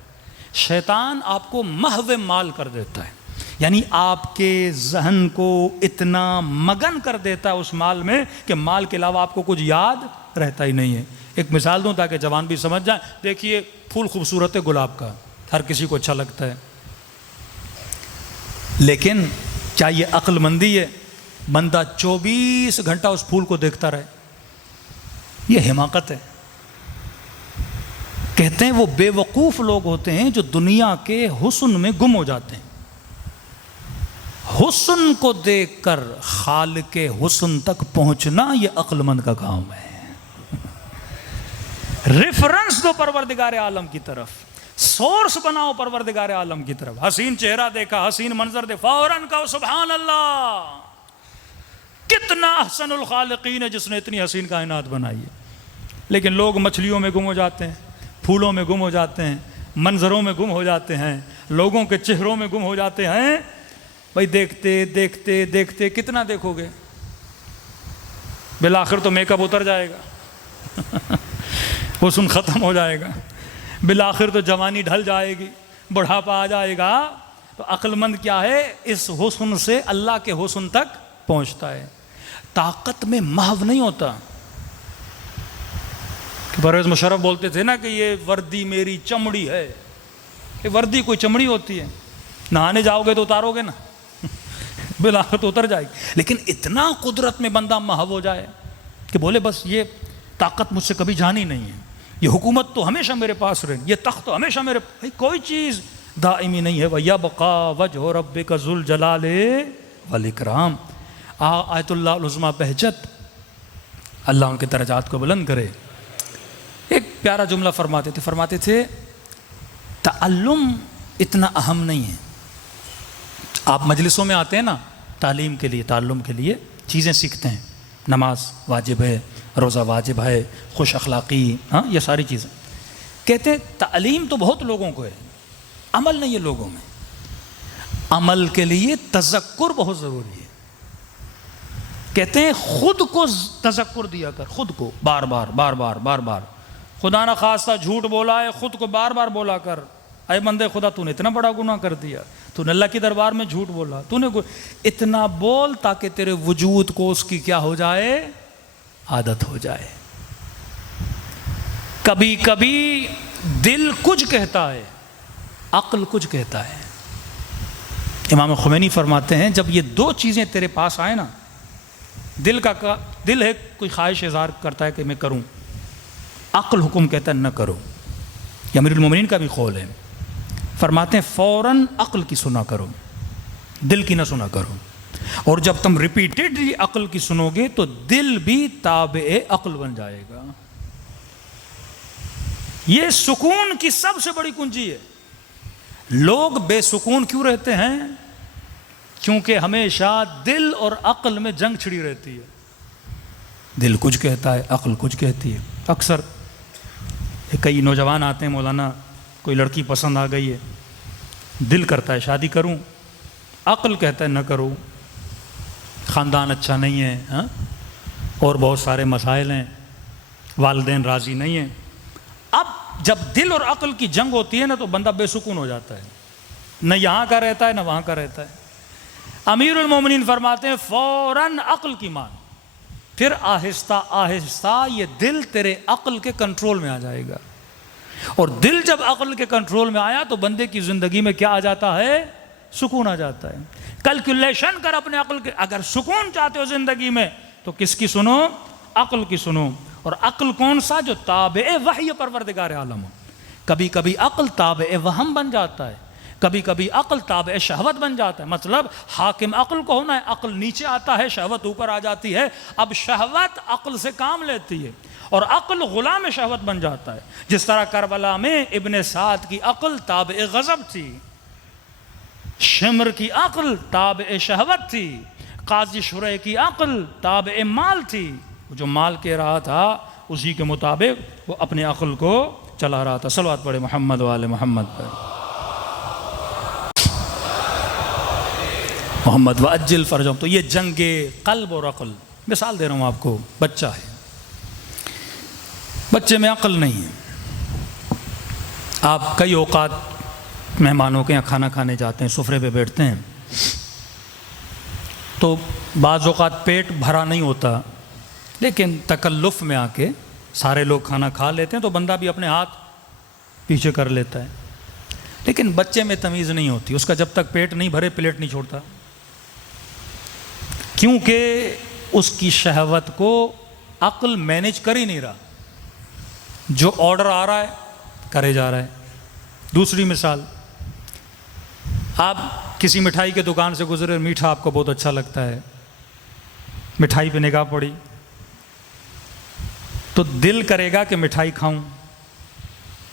شیطان آپ کو محو مال کر دیتا ہے، یعنی آپ کے ذہن کو اتنا مگن کر دیتا ہے اس مال میں کہ مال کے علاوہ آپ کو کچھ یاد رہتا ہی نہیں ہے۔ ایک مثال دوں تاکہ جوان بھی سمجھ جائیں۔ دیکھیے پھول خوبصورت ہے گلاب کا، ہر کسی کو اچھا لگتا ہے، لیکن کیا یہ عقل مندی ہے؟ بندہ 24 گھنٹہ اس پھول کو دیکھتا رہے، یہ حماقت ہے۔ کہتے ہیں وہ بے وقوف لوگ ہوتے ہیں جو دنیا کے حسن میں گم ہو جاتے ہیں۔ حسن کو دیکھ کر خالق حسن تک پہنچنا یہ عقل مند کا کام ہے۔ ریفرنس دو پروردگار عالم کی طرف، سورس بناؤ پروردگار عالم کی طرف۔ حسین چہرہ دیکھا، حسین منظر دیکھا، فوراً کہو سبحان اللہ، کتنا احسن الخالقین ہے جس نے اتنی حسین کائنات بنائی ہے۔ لیکن لوگ مچھلیوں میں گم ہو جاتے ہیں، پھولوں میں گم ہو جاتے ہیں، منظروں میں گم ہو جاتے ہیں، لوگوں کے چہروں میں گم ہو جاتے ہیں۔ بھائی دیکھتے دیکھتے دیکھتے کتنا دیکھو گے؟ بالآخر تو میک اپ اتر جائے گا، حسن ختم ہو جائے گا، بالآخر تو جوانی ڈھل جائے گی، بڑھاپا آ جائے گا۔ تو عقل مند کیا ہے؟ اس حسن سے اللہ کے حسن تک پہنچتا ہے، طاقت میں محو نہیں ہوتا۔ کہ پرویز مشرف بولتے تھے نا کہ یہ وردی میری چمڑی ہے۔ یہ وردی کوئی چمڑی ہوتی ہے؟ نہانے جاؤ گے تو اتارو گے نا، بالآخر تو اتر جائے گی۔ لیکن اتنا قدرت میں بندہ محو ہو جائے کہ بولے بس یہ طاقت مجھ سے کبھی جانی نہیں ہے، یہ حکومت تو ہمیشہ میرے پاس رہے، یہ تخت تو ہمیشہ میرے بھائی کوئی چیز دائمی نہیں ہے۔ وَيَبْقَى وَجْهُ رَبِّكَ ذُو الْجَلَالِ وَالْإِكْرَامِ۔ آیت اللہ العظمیٰ بہجت، اللہ ان کے درجات کو بلند کرے۔ ایک پیارا جملہ فرماتے تھے تعلم اتنا اہم نہیں ہے۔ آپ مجلسوں میں آتے ہیں نا تعلیم کے لیے، تعلم کے لیے چیزیں سیکھتے ہیں، نماز واجب ہے، روزہ واجب ہے، خوش اخلاقی، ہاں یہ ساری چیزیں۔ کہتے ہیں تعلیم تو بہت لوگوں کو ہے، عمل نہیں ہے لوگوں میں۔ عمل کے لیے تذکر بہت ضروری ہے۔ کہتے ہیں خود کو تذکر دیا کر، خود کو بار بار بار بار بار بار، خدا نہ خواستہ جھوٹ بولا ہے خود کو بار بار بولا کر، اے بندے خدا تو نے اتنا بڑا گناہ کر دیا، تو نے اللہ کی دربار میں جھوٹ بولا، تو نے اتنا بول تاکہ تیرے وجود کو اس کی کیا ہو جائے؟ عادت ہو جائے۔ کبھی کبھی دل کچھ کہتا ہے، عقل کچھ کہتا ہے۔ امام خمینی فرماتے ہیں جب یہ دو چیزیں تیرے پاس آئے نا، دل ہے کوئی خواہش اظہار کرتا ہے کہ میں کروں، عقل حکم کہتا ہے نہ کرو۔ یہ امیر المومنین کا بھی قول ہے، فرماتے ہیں فوراً عقل کی سنا کرو، دل کی نہ سنا کرو۔ اور جب تم ریپیٹیڈلی عقل کی سنو گے تو دل بھی تابع عقل بن جائے گا۔ یہ سکون کی سب سے بڑی کنجی ہے۔ لوگ بے سکون کیوں رہتے ہیں؟ کیونکہ ہمیشہ دل اور عقل میں جنگ چھڑی رہتی ہے۔ دل کچھ کہتا ہے، عقل کچھ کہتی ہے۔ اکثر کئی نوجوان آتے ہیں، مولانا کوئی لڑکی پسند آ گئی ہے، دل کرتا ہے شادی کروں، عقل کہتا ہے نہ کرو، خاندان اچھا نہیں ہے، ہاں اور بہت سارے مسائل ہیں، والدین راضی نہیں ہیں۔ اب جب دل اور عقل کی جنگ ہوتی ہے نا تو بندہ بے سکون ہو جاتا ہے، نہ یہاں کا رہتا ہے نہ وہاں کا رہتا ہے۔ امیر المومنین فرماتے ہیں فوراً عقل کی مان، پھر آہستہ آہستہ یہ دل تیرے عقل کے کنٹرول میں آ جائے گا، اور دل جب عقل کے کنٹرول میں آیا تو بندے کی زندگی میں کیا آ جاتا ہے؟ سکون آ جاتا ہے۔ کیلکولیشن کر اپنے عقل کے، اگر سکون چاہتے ہو زندگی میں تو کس کی سنو؟ عقل کی سنو۔ اور عقل کون سا؟ جو تابع وحی پروردگار عالم ہو۔ کبھی کبھی عقل تابع وہم بن جاتا ہے، کبھی کبھی عقل تابع شہوت بن جاتا ہے، مطلب حاکم عقل کو ہونا ہے، عقل نیچے آتا ہے، شہوت اوپر آ جاتی ہے، اب شہوت عقل سے کام لیتی ہے اور عقل غلام شہوت بن جاتا ہے۔ جس طرح کربلا میں ابن سعد کی عقل تابع غضب تھی، شمر کی عقل تابع شہوت تھی، قاضی شریح کی عقل تابع مال تھی، جو مال کہہ رہا تھا اسی کے مطابق وہ اپنے عقل کو چلا رہا تھا۔ صلوات پڑھے محمد وآل محمد پر۔ محمد وعجل فرجہم۔ تو یہ جنگ قلب اور عقل، مثال دے رہا ہوں آپ کو، بچہ ہے، بچے میں عقل نہیں ہے، آپ کئی اوقات مہمانوں کے یہاں کھانا کھانے جاتے ہیں، سفرے پہ بیٹھتے ہیں تو بعض اوقات پیٹ بھرا نہیں ہوتا، لیکن تکلف میں آ کے سارے لوگ کھانا کھا لیتے ہیں تو بندہ بھی اپنے ہاتھ پیچھے کر لیتا ہے، لیکن بچے میں تمیز نہیں ہوتی، اس کا جب تک پیٹ نہیں بھرے پلیٹ نہیں چھوڑتا، کیونکہ اس کی شہوت کو عقل مینیج کر ہی نہیں رہا، جو آرڈر آ رہا ہے کرے جا رہا ہے۔ دوسری مثال، آپ کسی مٹھائی کے دکان سے گزرے، میٹھا آپ کو بہت اچھا لگتا ہے، مٹھائی پہ نگاہ پڑی تو دل کرے گا کہ مٹھائی کھاؤں،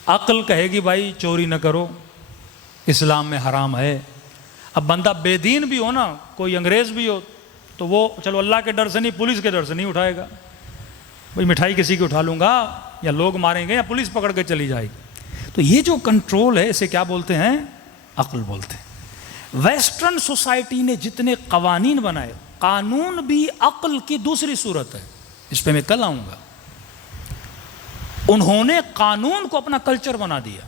عقل کہے گی بھائی چوری نہ کرو، اسلام میں حرام ہے۔ اب بندہ بے دین بھی ہو نا، کوئی انگریز بھی ہو تو وہ چلو اللہ کے ڈر سے نہیں، پولیس کے ڈر سے نہیں اٹھائے گا، بھائی مٹھائی کسی کی اٹھا لوں گا یا لوگ ماریں گے یا پولیس پکڑ کے چلی جائے گی۔ تو یہ جو کنٹرول ہے اسے کیا بولتے ہیں؟ عقل بولتے ہیں۔ ویسٹرن سوسائٹی نے جتنے قوانین بنائے، قانون بھی عقل کی دوسری صورت ہے، اس پہ میں کل آؤں گا۔ انہوں نے قانون کو اپنا کلچر بنا دیا،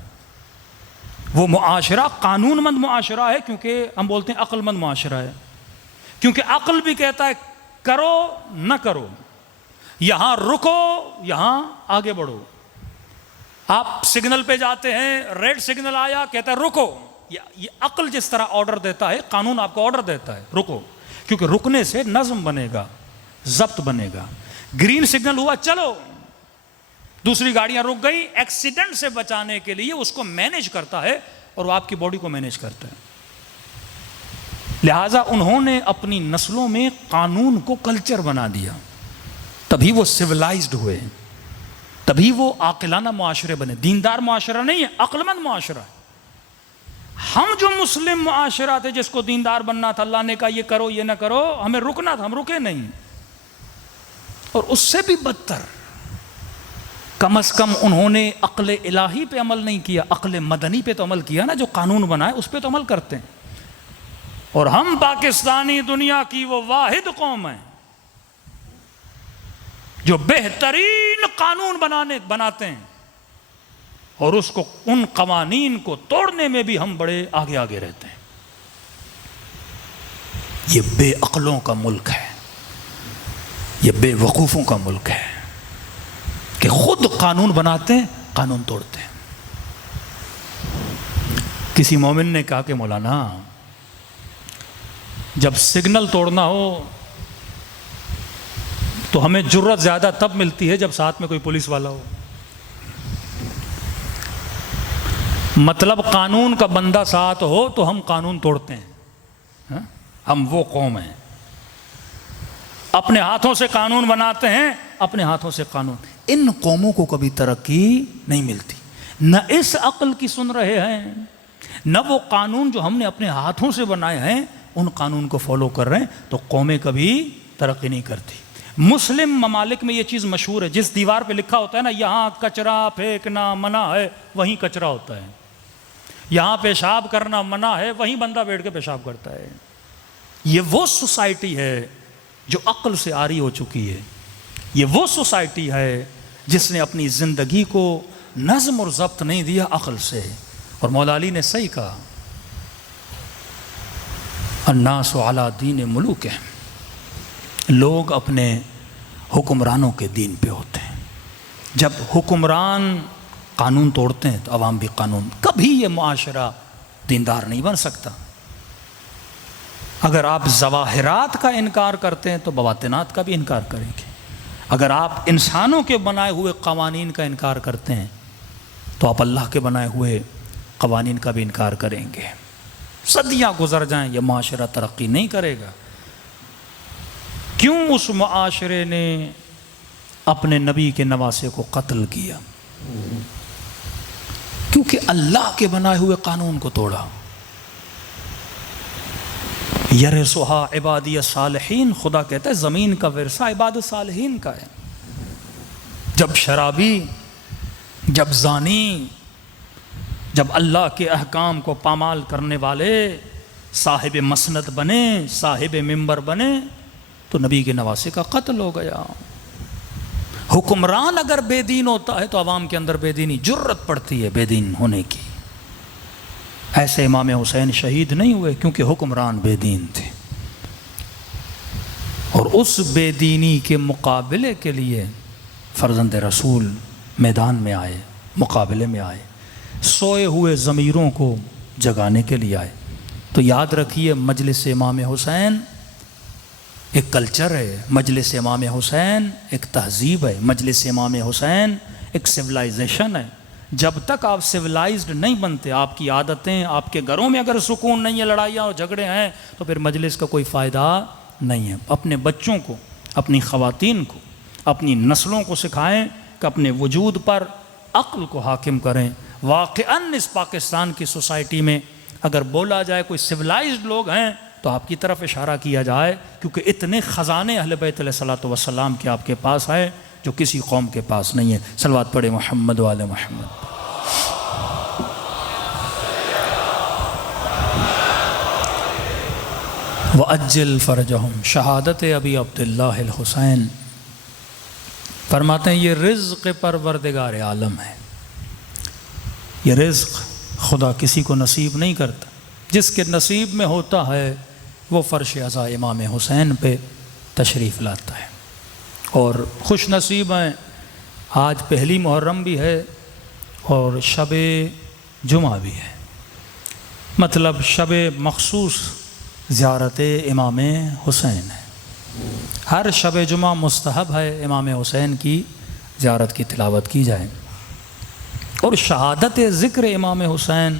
وہ معاشرہ قانون مند معاشرہ ہے، کیونکہ ہم بولتے ہیں عقل مند معاشرہ ہے، کیونکہ عقل بھی کہتا ہے کرو نہ کرو، یہاں رکو یہاں آگے بڑھو۔ آپ سگنل پہ جاتے ہیں، ریڈ سگنل آیا، کہتا ہے رکو، یہ عقل جس طرح آرڈر دیتا ہے، قانون آپ کو آرڈر دیتا ہے رکو، کیونکہ رکنے سے نظم بنے گا، ضبط بنے گا۔ گرین سگنل ہوا چلو، دوسری گاڑیاں رک گئی، ایکسیڈنٹ سے بچانے کے لیے اس کو مینیج کرتا ہے اور وہ آپ کی باڈی کو مینیج کرتا ہے۔ لہٰذا انہوں نے اپنی نسلوں میں قانون کو کلچر بنا دیا، تبھی وہ سویلائزڈ ہوئے، تبھی وہ عاقلانہ معاشرے بنے۔ دیندار معاشرہ نہیں ہے، عقل مند معاشرہ ہے۔ ہم جو مسلم معاشرہ تھے، جس کو دیندار بننا تھا، اللہ نے کہا یہ کرو یہ نہ کرو، ہمیں رکنا تھا، ہم رکے نہیں، اور اس سے بھی بدتر، کم از کم انہوں نے عقل الہی پہ عمل نہیں کیا، عقل مدنی پہ تو عمل کیا نا، جو قانون بنائے اس پہ تو عمل کرتے ہیں۔ اور ہم پاکستانی دنیا کی وہ واحد قوم ہیں جو بہترین قانون بناتے ہیں، اور اس کو، ان قوانین کو توڑنے میں بھی ہم بڑے آگے آگے رہتے ہیں۔ یہ بے عقلوں کا ملک ہے، یہ بے وقوفوں کا ملک ہے کہ خود قانون بناتے ہیں، قانون توڑتے ہیں۔ کسی مومن نے کہا کہ مولانا جب سگنل توڑنا ہو تو ہمیں جرت زیادہ تب ملتی ہے جب ساتھ میں کوئی پولیس والا ہو، مطلب قانون کا بندہ ساتھ ہو تو ہم قانون توڑتے ہیں۔ ہم وہ قوم ہیں، اپنے ہاتھوں سے قانون بناتے ہیں، اپنے ہاتھوں سے قانون۔ ان قوموں کو کبھی ترقی نہیں ملتی، نہ اس عقل کی سن رہے ہیں، نہ وہ قانون جو ہم نے اپنے ہاتھوں سے بنائے ہیں ان قانون کو فالو کر رہے ہیں، تو قومیں کبھی ترقی نہیں کرتی۔ مسلم ممالک میں یہ چیز مشہور ہے، جس دیوار پہ لکھا ہوتا ہے نا یہاں کچرا پھینکنا منع ہے، وہیں کچرا ہوتا ہے، یہاں پیشاب کرنا منع ہے، وہیں بندہ بیٹھ کے پیشاب کرتا ہے۔ یہ وہ سوسائٹی ہے جو عقل سے عاری ہو چکی ہے، یہ وہ سوسائٹی ہے جس نے اپنی زندگی کو نظم اور ضبط نہیں دیا عقل سے۔ اور مولا علی نے صحیح کہا، الناس علی دین ملوکہم، لوگ اپنے حکمرانوں کے دین پہ ہوتے ہیں۔ جب حکمران قانون توڑتے ہیں تو عوام بھی قانون، کبھی یہ معاشرہ دیندار نہیں بن سکتا۔ اگر آپ ظواہرات کا انکار کرتے ہیں تو بواطنات کا بھی انکار کریں گے، اگر آپ انسانوں کے بنائے ہوئے قوانین کا انکار کرتے ہیں تو آپ اللہ کے بنائے ہوئے قوانین کا بھی انکار کریں گے۔ صدیاں گزر جائیں یہ معاشرہ ترقی نہیں کرے گا۔ کیوں اس معاشرے نے اپنے نبی کے نواسے کو قتل کیا؟ کیونکہ اللہ کے بنائے ہوئے قانون کو توڑا۔ یرثھا عبادی الصالحین، خدا کہتا ہے زمین کا ورثہ عباد الصالحین کا ہے۔ جب شرابی، جب زانی، جب اللہ کے احکام کو پامال کرنے والے صاحب مسند بنے، صاحب منبر بنے، تو نبی کے نواسے کا قتل ہو گیا۔ حکمران اگر بے دین ہوتا ہے تو عوام کے اندر بے دینی جرت پڑتی ہے بے دین ہونے کی۔ ایسے امام حسین شہید نہیں ہوئے کیونکہ حکمران بے دین تھے، اور اس بے دینی کے مقابلے کے لیے فرزند رسول میدان میں آئے، مقابلے میں آئے، سوئے ہوئے ضمیروں کو جگانے کے لیے آئے۔ تو یاد رکھیے مجلس امام حسین ایک کلچر ہے، مجلس امام حسین ایک تہذیب ہے، مجلس امام حسین ایک سویلائزیشن ہے۔ جب تک آپ سویلائزڈ نہیں بنتے، آپ کی عادتیں، آپ کے گھروں میں اگر سکون نہیں ہے، لڑائیاں اور جھگڑے ہیں، تو پھر مجلس کا کوئی فائدہ نہیں ہے۔ اپنے بچوں کو، اپنی خواتین کو، اپنی نسلوں کو سکھائیں کہ اپنے وجود پر عقل کو حاکم کریں۔ واقعاً اس پاکستان کی سوسائٹی میں اگر بولا جائے کوئی سویلائزڈ لوگ ہیں تو آپ کی طرف اشارہ کیا جائے، کیونکہ اتنے خزانے اہل بیت علیہ الصلوۃ والسلام کے آپ کے پاس ہیں جو کسی قوم کے پاس نہیں ہے۔ صلوات پڑھے محمد وآل محمد۔ وَأَجِّلْ فَرَجَهُمْ، شہادت ابی عبداللہ الحسین فرماتے ہیں یہ رزق پروردگار عالم ہے۔ یہ رزق خدا کسی کو نصیب نہیں کرتا، جس کے نصیب میں ہوتا ہے وہ فرش عزا امام حسین پہ تشریف لاتا ہے۔ اور خوش نصیب ہیں، آج پہلی محرم بھی ہے اور شب جمعہ بھی ہے، مطلب شب مخصوص زیارت امام حسین ہے۔ ہر شب جمعہ مستحب ہے امام حسین کی زیارت کی تلاوت کی جائے۔ اور شہادت ذکر امام حسین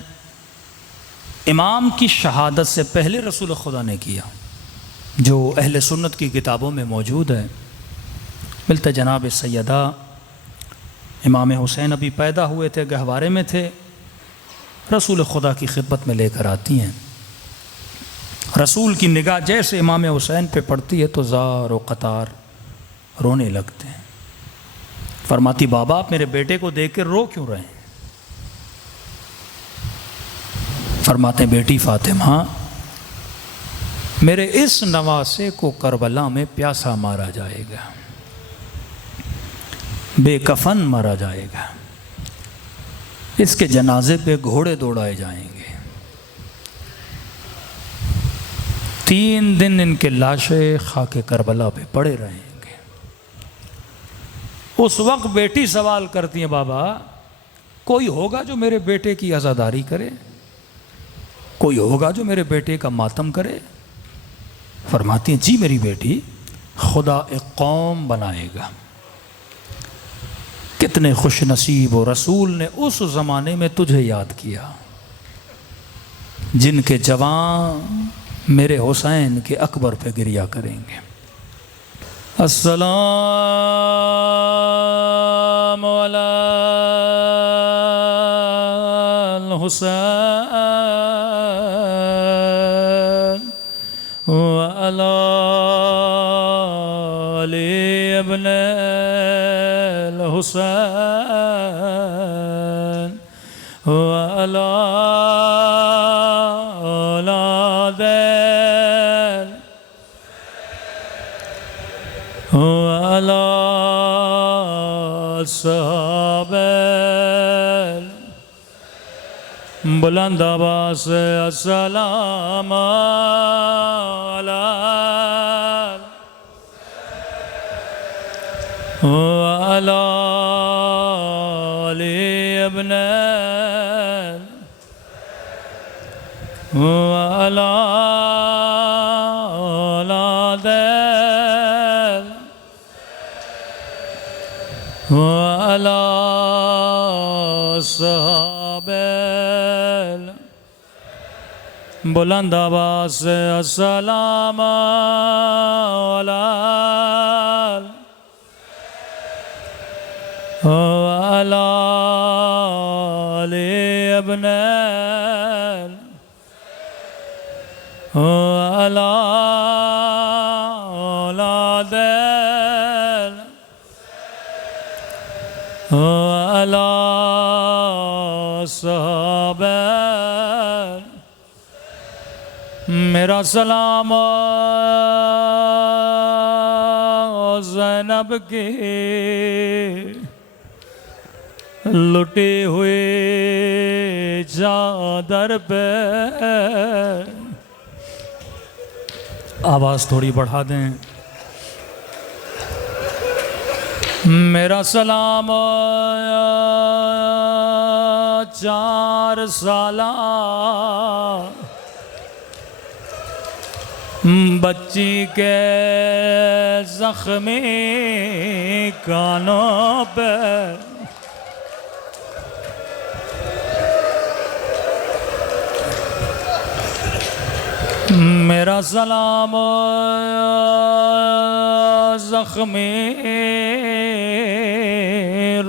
امام کی شہادت سے پہلے رسول خدا نے کیا، جو اہل سنت کی کتابوں میں موجود ہے۔ ملتا جناب سیدہ امام حسین ابھی پیدا ہوئے تھے، گہوارے میں تھے، رسول خدا کی خدمت میں لے کر آتی ہیں۔ رسول کی نگاہ جیسے امام حسین پہ پڑتی ہے تو زار و قطار رونے لگتے ہیں۔ فرماتی بابا آپ میرے بیٹے کو دیکھ کر رو کیوں رہے ہیں؟ فرماتے بیٹی فاطمہ میرے اس نواسے کو کربلا میں پیاسا مارا جائے گا، بے کفن مارا جائے گا، اس کے جنازے پہ گھوڑے دوڑائے جائیں گے، 3 دن ان کے لاشیں خاک کربلا پہ پڑے رہیں گے۔ اس وقت بیٹی سوال کرتی ہیں بابا کوئی ہوگا جو میرے بیٹے کی عزاداری کرے؟ کوئی ہوگا جو میرے بیٹے کا ماتم کرے؟ فرماتی ہیں جی میری بیٹی، خدا ایک قوم بنائے گا۔ کتنے خوش نصیب و رسول نے اس زمانے میں تجھے یاد کیا، جن کے جوان میرے حسین کے اکبر پہ گریا کریں گے۔ السلام علی الحسین وعلی علی ابن الحسین وعلی اولاد وعلی صحابہ بلند آواز سے السلام علی وعلی علی ابن وعلی اولاد وعلی صحابہ بلند آواز سے السلام علی ابن علی اولاد علی صحابہ میرا سلام زینب کی لٹی ہوئی چادر پہ آواز تھوڑی بڑھا دیں میرا سلام 4 سالہ بچی کے زخمی کانوں پہ میرا سلام زخمی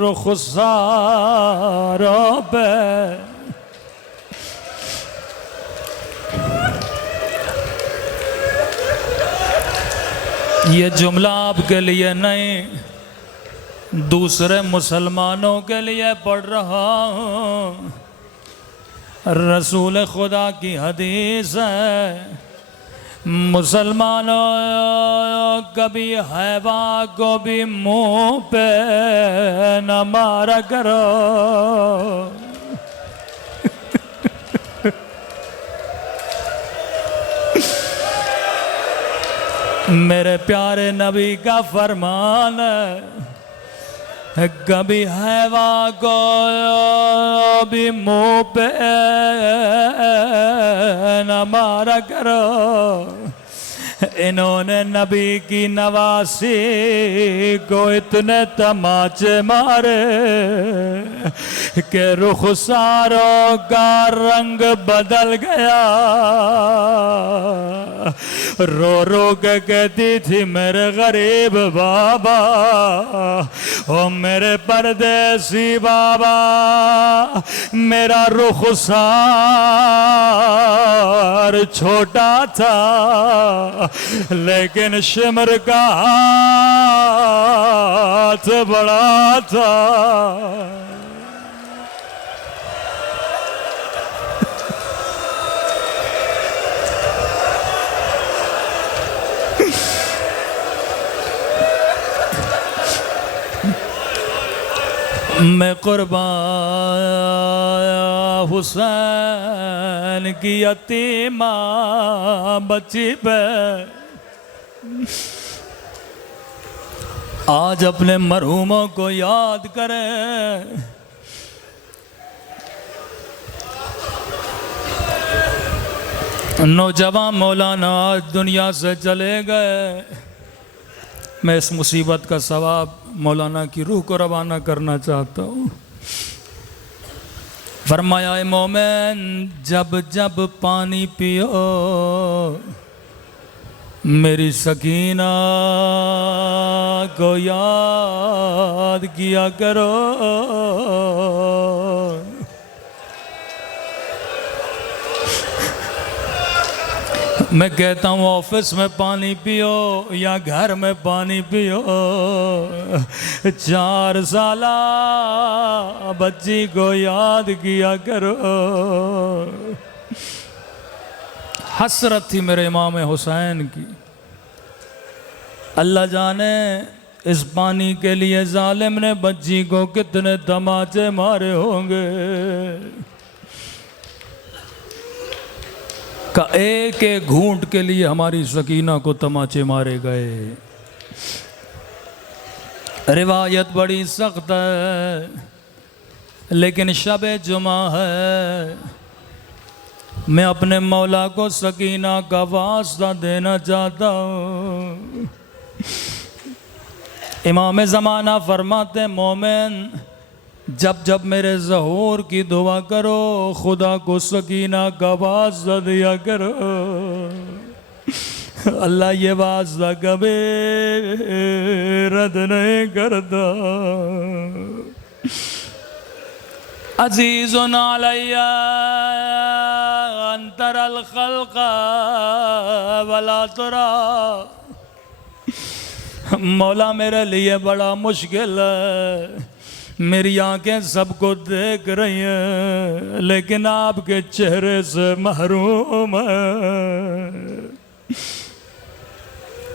رخساروں پہ یہ جملہ آپ کے لیے نہیں دوسرے مسلمانوں کے لیے پڑھ رہا ہوں رسول خدا کی حدیث ہے مسلمانوں کبھی حیوان کو بھی منہ پہ نہ مارا کرو میرے پیارے نبی کا فرمان ہے کبھی حیوان کو بھی منہ پہ نہ مارا کرو انہوں نے نبی کی نواسی کو اتنے تماچے مارے کہ رخساروں کا رنگ بدل گیا رو رو کے کہتی تھی میرے غریب بابا او میرے پردیسی بابا میرا رخسار چھوٹا تھا لیکن شمر کا ہاتھ بڑا تھا میں قربان حسین کی یتیمہ بچی پہ آج اپنے مرحوموں کو یاد کریں نوجوان مولانا آج دنیا سے چلے گئے میں اس مصیبت کا ثواب مولانا کی روح کو روانہ کرنا چاہتا ہوں فرمایا اے مومن جب جب پانی پیو میری سکینہ کو یاد کیا کرو میں کہتا ہوں آفس میں پانی پیو یا گھر میں پانی پیو 4 سالہ بچی کو یاد کیا کرو حسرت تھی میرے امام حسین کی اللہ جانے اس پانی کے لیے ظالم نے بچی کو کتنے تماچے مارے ہوں گے کا ایک ایک گھونٹ کے لیے ہماری سکینہ کو تماچے مارے گئے روایت بڑی سخت ہے لیکن شب جمعہ ہے میں اپنے مولا کو سکینہ کا واسطہ دینا چاہتا ہوں امام زمانہ فرماتے مومن جب جب میرے ظہور کی دعا کرو خدا کو سکینہ کا واسطہ دیا کرو، اللہ یہ واسطہ کبھی رد نہیں کرتا۔ عزیز علی ان تری الخلق ولا تری، مولا میرے لیے بڑا مشکل ہے، میری آنکھیں سب کو دیکھ رہی ہیں لیکن آپ کے چہرے سے محروم ہے۔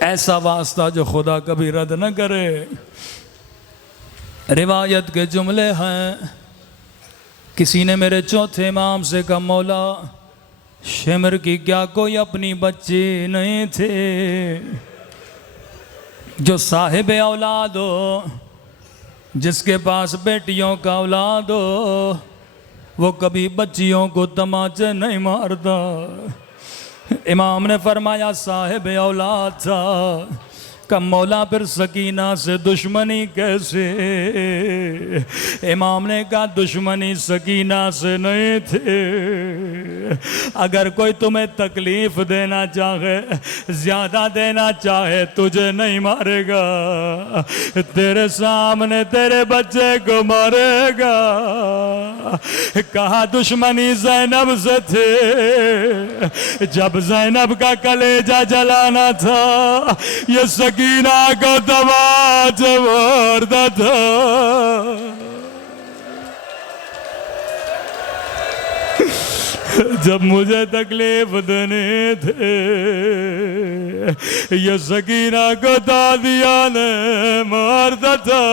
ایسا واسطہ جو خدا کبھی رد نہ کرے۔ روایت کے جملے ہیں، کسی نے میرے چوتھے امام سے کہا مولا شمر کی کیا کوئی اپنی بچی نہیں تھی جو صاحب اولاد ہو، جس کے پاس بیٹیوں کا اولاد ہو وہ کبھی بچیوں کو تماچے نہیں مارتا۔ امام نے فرمایا صاحب اولاد تھا، کہ مولا پھر سکینہ سے دشمنی کیسے؟ امام نے کہا دشمنی سکینہ سے نہیں تھے، اگر کوئی تمہیں تکلیف دینا چاہے، زیادہ دینا چاہے، تجھے نہیں مارے گا، تیرے سامنے تیرے بچے کو مارے گا۔ کہا دشمنی زینب سے تھے، جب زینب کا کلیجہ جلانا تھا یہ سکینہ کو تماچ مارتا تھا۔ جب مجھے تکلیف دینے تھے یہ سکینہ کو دادیاں نے مارتا تھا۔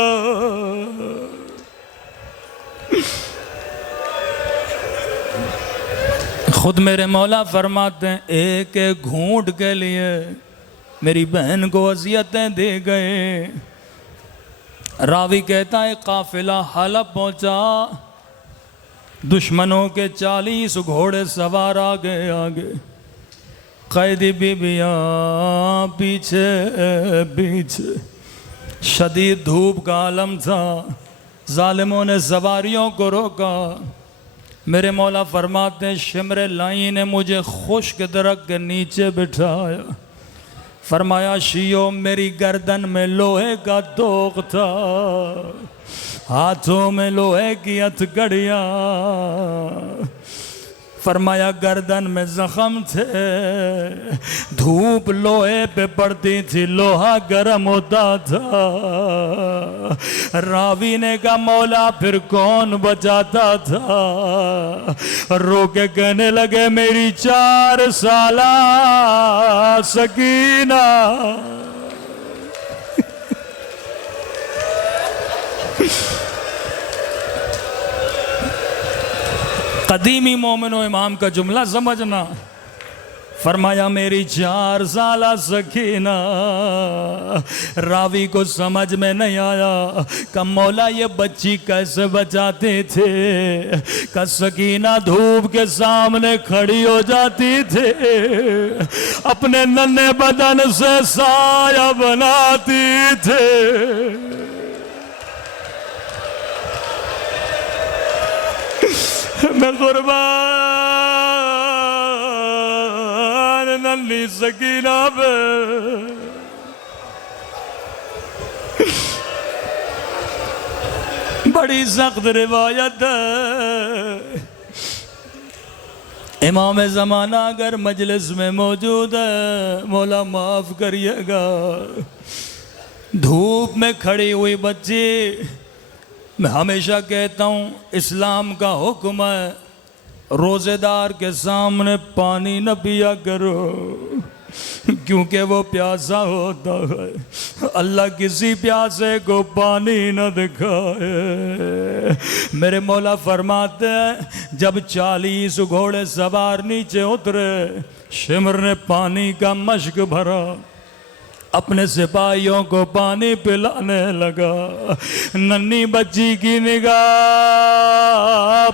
خود میرے مولا فرماتے ہیں ایک ایک گھونٹ کے لیے میری بہن کو اذیتیں دے گئے۔ راوی کہتا ہے قافلہ حلب پہنچا، دشمنوں کے 40 گھوڑے سوار آگے، قیدی بیویاں پیچھے پیچھے، شدید دھوپ کا عالم تھا، ظالموں نے سواریوں کو روکا۔ میرے مولا فرماتے ہیں شمر لائی نے مجھے خشک درخت کے نیچے بٹھایا، فرمایا شیو میری گردن میں لوہے کا توق تھا، ہاتھوں میں لوہے کی ہتھکڑیاں، فرمایا گردن میں زخم تھے، دھوپ لوہے پہ پڑتی تھی، لوہا گرم ہوتا تھا۔ راوی نے کہا مولا پھر کون بچاتا تھا؟ رو کے کہنے لگے میری 4 سالہ سکینہ۔ قدیمی مومن و امام کا جملہ سمجھنا، فرمایا میری 4 سالہ سکینہ۔ راوی کو سمجھ میں نہیں آیا کہ مولا یہ بچی کیسے بچاتے تھے، کہ سکینہ دھوپ کے سامنے کھڑی ہو جاتی تھے، اپنے ننھے بدن سے سایہ بناتی تھے۔ میں قربان ننھی سکینہ پہ۔ بڑی سخت روایت ہے، امام زمانہ اگر مجلس میں موجود ہے مولا معاف کریے گا۔ دھوپ میں کھڑی ہوئی بچی، میں ہمیشہ کہتا ہوں اسلام کا حکم ہے روزے دار کے سامنے پانی نہ پیا کرو، کیونکہ وہ پیاسا ہوتا ہے، اللہ کسی پیاسے کو پانی نہ دکھائے۔ میرے مولا فرماتے ہیں جب 40 گھوڑے سوار نیچے اترے، شمر نے پانی کا مشک بھرا، اپنے سپاہیوں کو پانی پلانے لگا۔ ننھی بچی کی نگاہ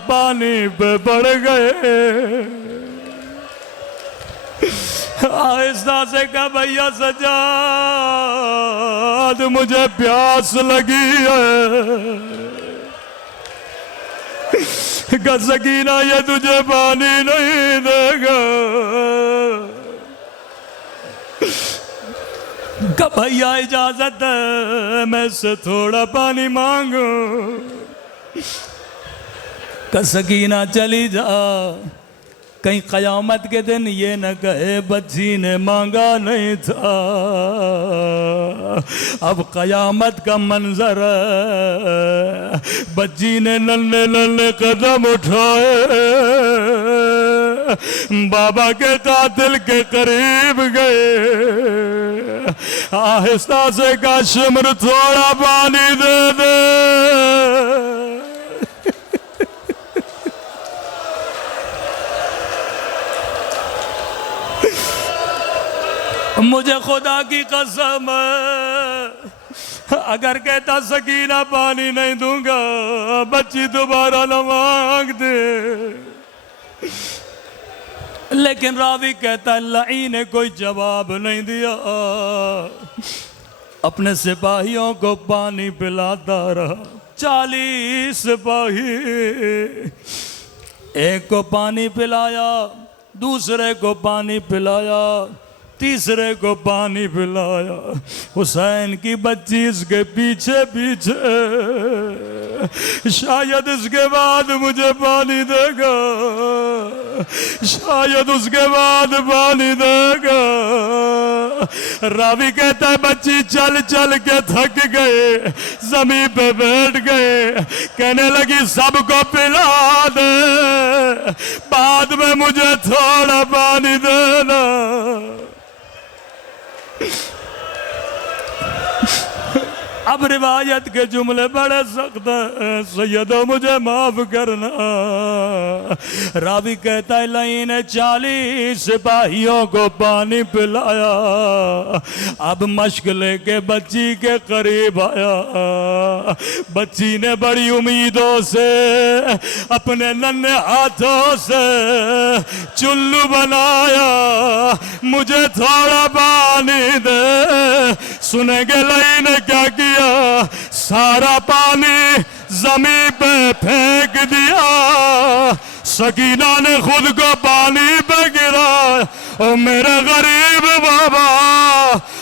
پانی پہ پڑ گئے، آہستہ سے کہا بھیا سجاد مجھے پیاس لگی ہے۔ کہ سکینہ یہ تجھے پانی نہیں دے گا، کہ بھیا اجازت ہے میں اس سے تھوڑا پانی مانگوں، کہ سکینہ چلی جا، کہیں قیامت کے دن یہ نہ کہے بچی نے مانگا نہیں تھا۔ اب قیامت کا منظر ہے، بچی نے ننھے ننھے قدم اٹھائے، بابا کے قاتل کے قریب گئے، آہستہ سے کہا شمر تھوڑا پانی دے دے۔ مجھے خدا کی قسم ہے، اگر کہتا سکینہ پانی نہیں دوں گا بچی دوبارہ نہ مانگ دے، لیکن راوی کہتا ہے لعین نے کوئی جواب نہیں دیا، اپنے سپاہیوں کو پانی پلاتا رہا۔ 40 سپاہی، ایک کو پانی پلایا، دوسرے کو پانی پلایا، تیسرے کو پانی پلایا، حسین کی بچی اس کے پیچھے پیچھے، شاید اس کے بعد مجھے پانی دے گا، شاید اس کے بعد پانی دے گا۔ راوی کہتا ہے بچی چل چل کے تھک گئے، زمین پہ بیٹھ گئے، کہنے لگی سب کو پلا دے، بعد میں مجھے تھوڑا پانی دینا۔ اب روایت کے جملے بڑے سخت ہیں، سیدو مجھے معاف کرنا۔ راوی کہتا ہے لعین نے 40 سپاہیوں کو پانی پلایا، اب مشک لے کے بچی کے قریب آیا، بچی نے بڑی امیدوں سے اپنے ننھے ہاتھوں سے چلو بنایا، مجھے تھوڑا پانی دے۔ سنیں گے لعین نے کیا کیا، سارا پانی زمین پہ پھینک دیا، سکینہ نے خود کو پانی پہ گرایا۔ او میرے غریب بابا،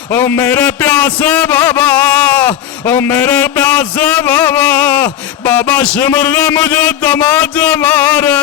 او میرے پیاسے بابا، او میرے پیاسے بابا، بابا شمر نے مجھے تماچے مارے،